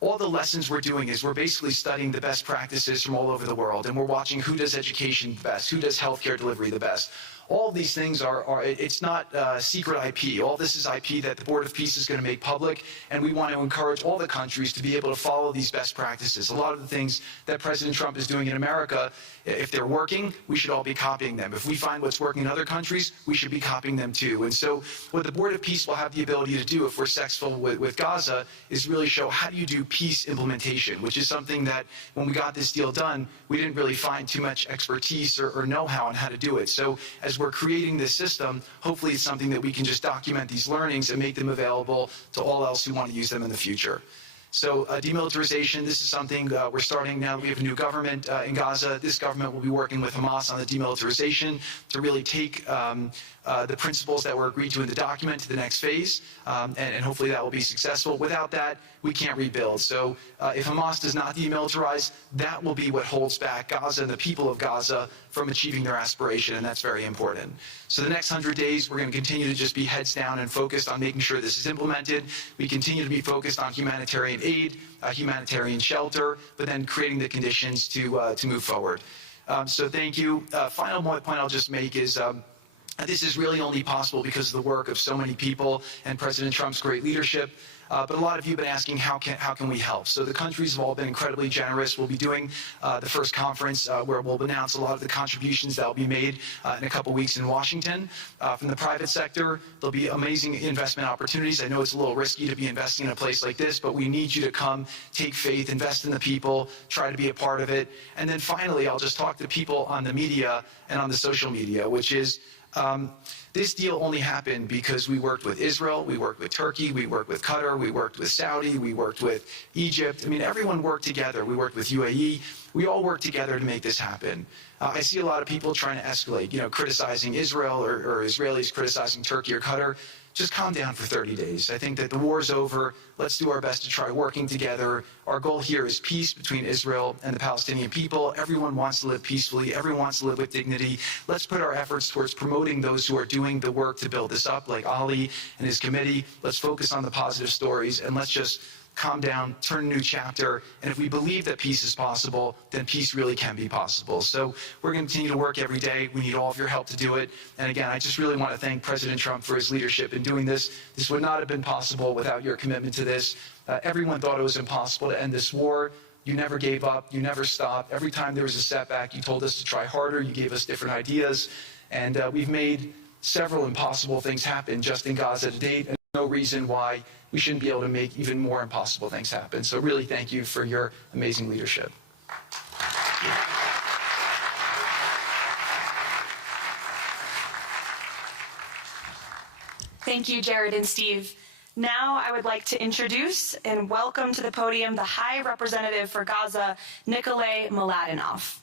all the lessons we're doing is we're basically studying the best practices from all over the world, and we're watching who does education the best, who does healthcare delivery the best. All of these things it's not secret IP. All this is IP that the Board of Peace is going to make public, and we want to encourage all the countries to be able to follow these best practices. A lot of the things that President Trump is doing in America, if they're working, we should all be copying them. If we find what's working in other countries, we should be copying them too. And so what the Board of Peace will have the ability to do, if we're successful with Gaza, is really show how do you do peace implementation, which is something that when we got this deal done, we didn't really find too much expertise or know-how on how to do it. So as we're creating this system, hopefully it's something that we can just document these learnings and make them available to all else who want to use them in the future. So demilitarization, this is something we're starting now. We have a new government in Gaza. This government will be working with Hamas on the demilitarization to really take the principles that were agreed to in the document to the next phase, and hopefully that will be successful. Without that, we can't rebuild. So if Hamas does not demilitarize, that will be what holds back Gaza and the people of Gaza from achieving their aspiration, and that's very important. So the next 100 days, we're going to continue to just be heads down and focused on making sure this is implemented. We continue to be focused on humanitarian aid, humanitarian shelter, but then creating the conditions to move forward. So thank you. Final point I'll just make is this is really only possible because of the work of so many people and President Trump's great leadership. But a lot of you have been asking, how can we help? So the countries have all been incredibly generous. We'll be doing the first conference where we'll announce a lot of the contributions that will be made in a couple weeks in Washington. From the private sector, there'll be amazing investment opportunities. I know it's a little risky to be investing in a place like this, but we need you to come, take faith, invest in the people, try to be a part of it. And then finally, I'll just talk to people on the media and on the social media, which is, this deal only happened because we worked with Israel, we worked with Turkey, we worked with Qatar, we worked with Saudi, we worked with Egypt. I mean, everyone worked together. We worked with UAE. We all worked together to make this happen. I see a lot of people trying to escalate, criticizing Israel or Israelis criticizing Turkey or Qatar. Just calm down for 30 days. I think that the war's over. Let's do our best to try working together. Our goal here is peace between Israel and the Palestinian people. Everyone wants to live peacefully. Everyone wants to live with dignity. Let's put our efforts towards promoting those who are doing the work to build this up, like Ali and his committee. Let's focus on the positive stories, and let's just calm down, turn a new chapter, and if we believe that peace is possible, then peace really can be possible. So we're going to continue to work every day. We need all of your help to do it. And again, I just really want to thank President Trump for his leadership in doing this. This would not have been possible without your commitment to this. Everyone thought it was impossible to end this war. You never gave up. You never stopped. Every time there was a setback, you told us to try harder. You gave us different ideas. And we've made several impossible things happen just in Gaza to date, and no reason why we shouldn't be able to make even more impossible things happen. So really thank you for your amazing leadership. Thank you, Jared and Steve. Now I would like to introduce and welcome to the podium the High Representative for Gaza, Nikolay Mladenov.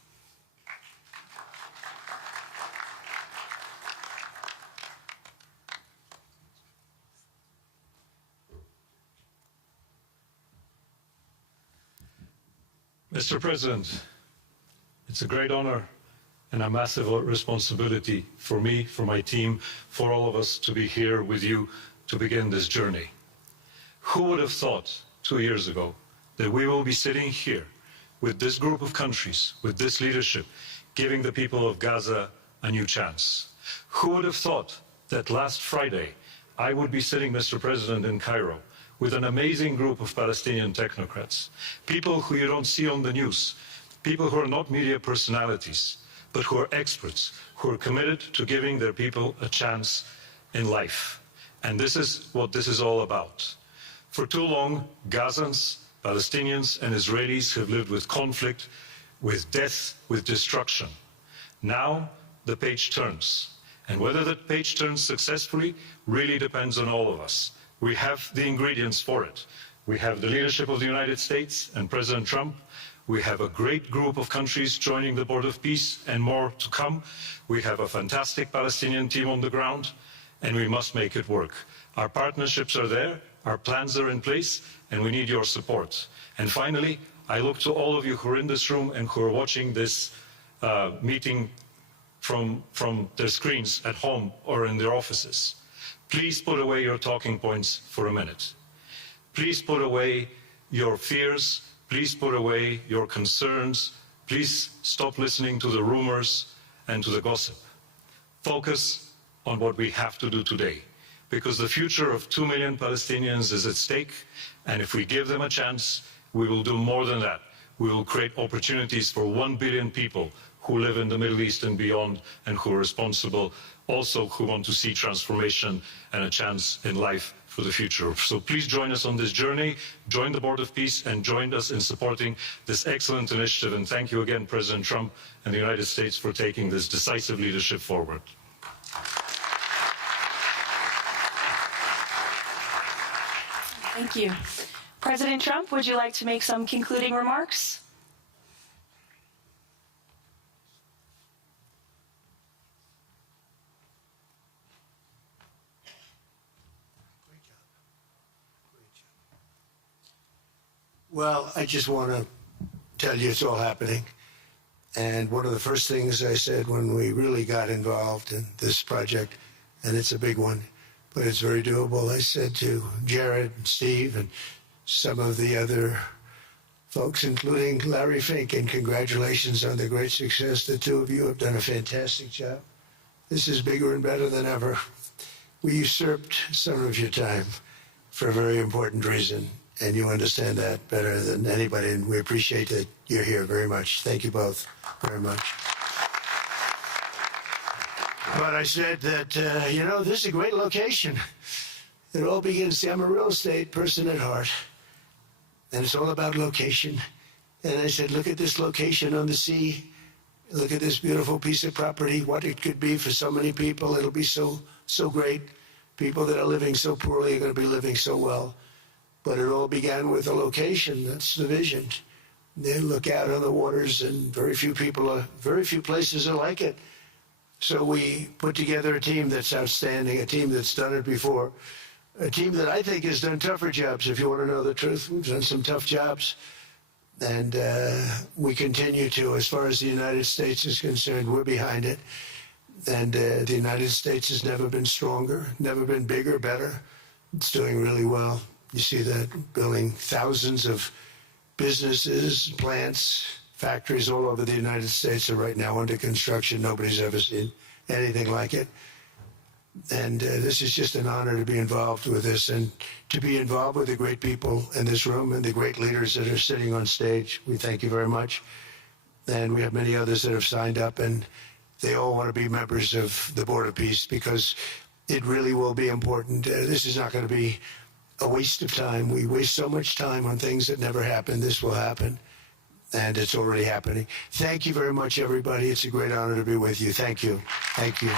Mr. President, it's a great honor and a massive responsibility for me, for my team, for all of us to be here with you to begin this journey. Who would have thought 2 years ago that we will be sitting here with this group of countries, with this leadership, giving the people of Gaza a new chance? Who would have thought that last Friday I would be sitting, Mr. President, in Cairo with an amazing group of Palestinian technocrats, people who you don't see on the news, people who are not media personalities, but who are experts, who are committed to giving their people a chance in life. And this is what this is all about. For too long, Gazans, Palestinians, and Israelis have lived with conflict, with death, with destruction. Now, the page turns. And whether that page turns successfully really depends on all of us. We have the ingredients for it. We have the leadership of the United States and President Trump. We have a great group of countries joining the Board of Peace and more to come. We have a fantastic Palestinian team on the ground, and we must make it work. Our partnerships are there, our plans are in place, and we need your support. And finally, I look to all of you who are in this room and who are watching this meeting from their screens at home or in their offices. Please put away your talking points for a minute. Please put away your fears. Please put away your concerns. Please stop listening to the rumors and to the gossip. Focus on what we have to do today, because the future of 2 million Palestinians is at stake, and if we give them a chance, we will do more than that. We will create opportunities for 1 billion people who live in the Middle East and beyond, and who are responsible, also who want to see transformation and a chance in life for the future. So please join us on this journey, join the Board of Peace, and join us in supporting this excellent initiative. And thank you again, President Trump and the United States, for taking this decisive leadership forward. Thank you. President Trump, would you like to make some concluding remarks? Well, I just want to tell you it's all happening. And one of the first things I said when we really got involved in this project, and it's a big one, but it's very doable, I said to Jared and Steve and some of the other folks, including Larry Fink, and congratulations on the great success. The two of you have done a fantastic job. This is bigger and better than ever. We usurped some of your time for a very important reason, and you understand that better than anybody, and we appreciate that you're here very much. Thank you both very much. But I said that, you know, this is a great location. It all begins, see, I'm a real estate person at heart, and it's all about location. And I said, look at this location on the sea. Look at this beautiful piece of property, what it could be for so many people. It'll be so great. People that are living so poorly are going to be living so well. But it all began with a location. That's the vision. They look out on the waters, and very few places are like it. So we put together a team that's outstanding, a team that's done it before, a team that I think has done tougher jobs, if you want to know the truth. We've done some tough jobs. And we continue to, as far as the United States is concerned, we're behind it. And the United States has never been stronger, never been bigger, better. It's doing really well. You see that, building thousands of businesses, plants, factories all over the United States are right now under construction. Nobody's ever seen anything like it. And this is just an honor to be involved with this and to be involved with the great people in this room and the great leaders that are sitting on stage. We thank you very much. And we have many others that have signed up, and they all want to be members of the Board of Peace because it really will be important. This is not going to be a waste of time. We waste so much time on things that never happen. This will happen, and it's already happening. Thank you very much, everybody. It's a great honor to be with you. Thank you. Thank you.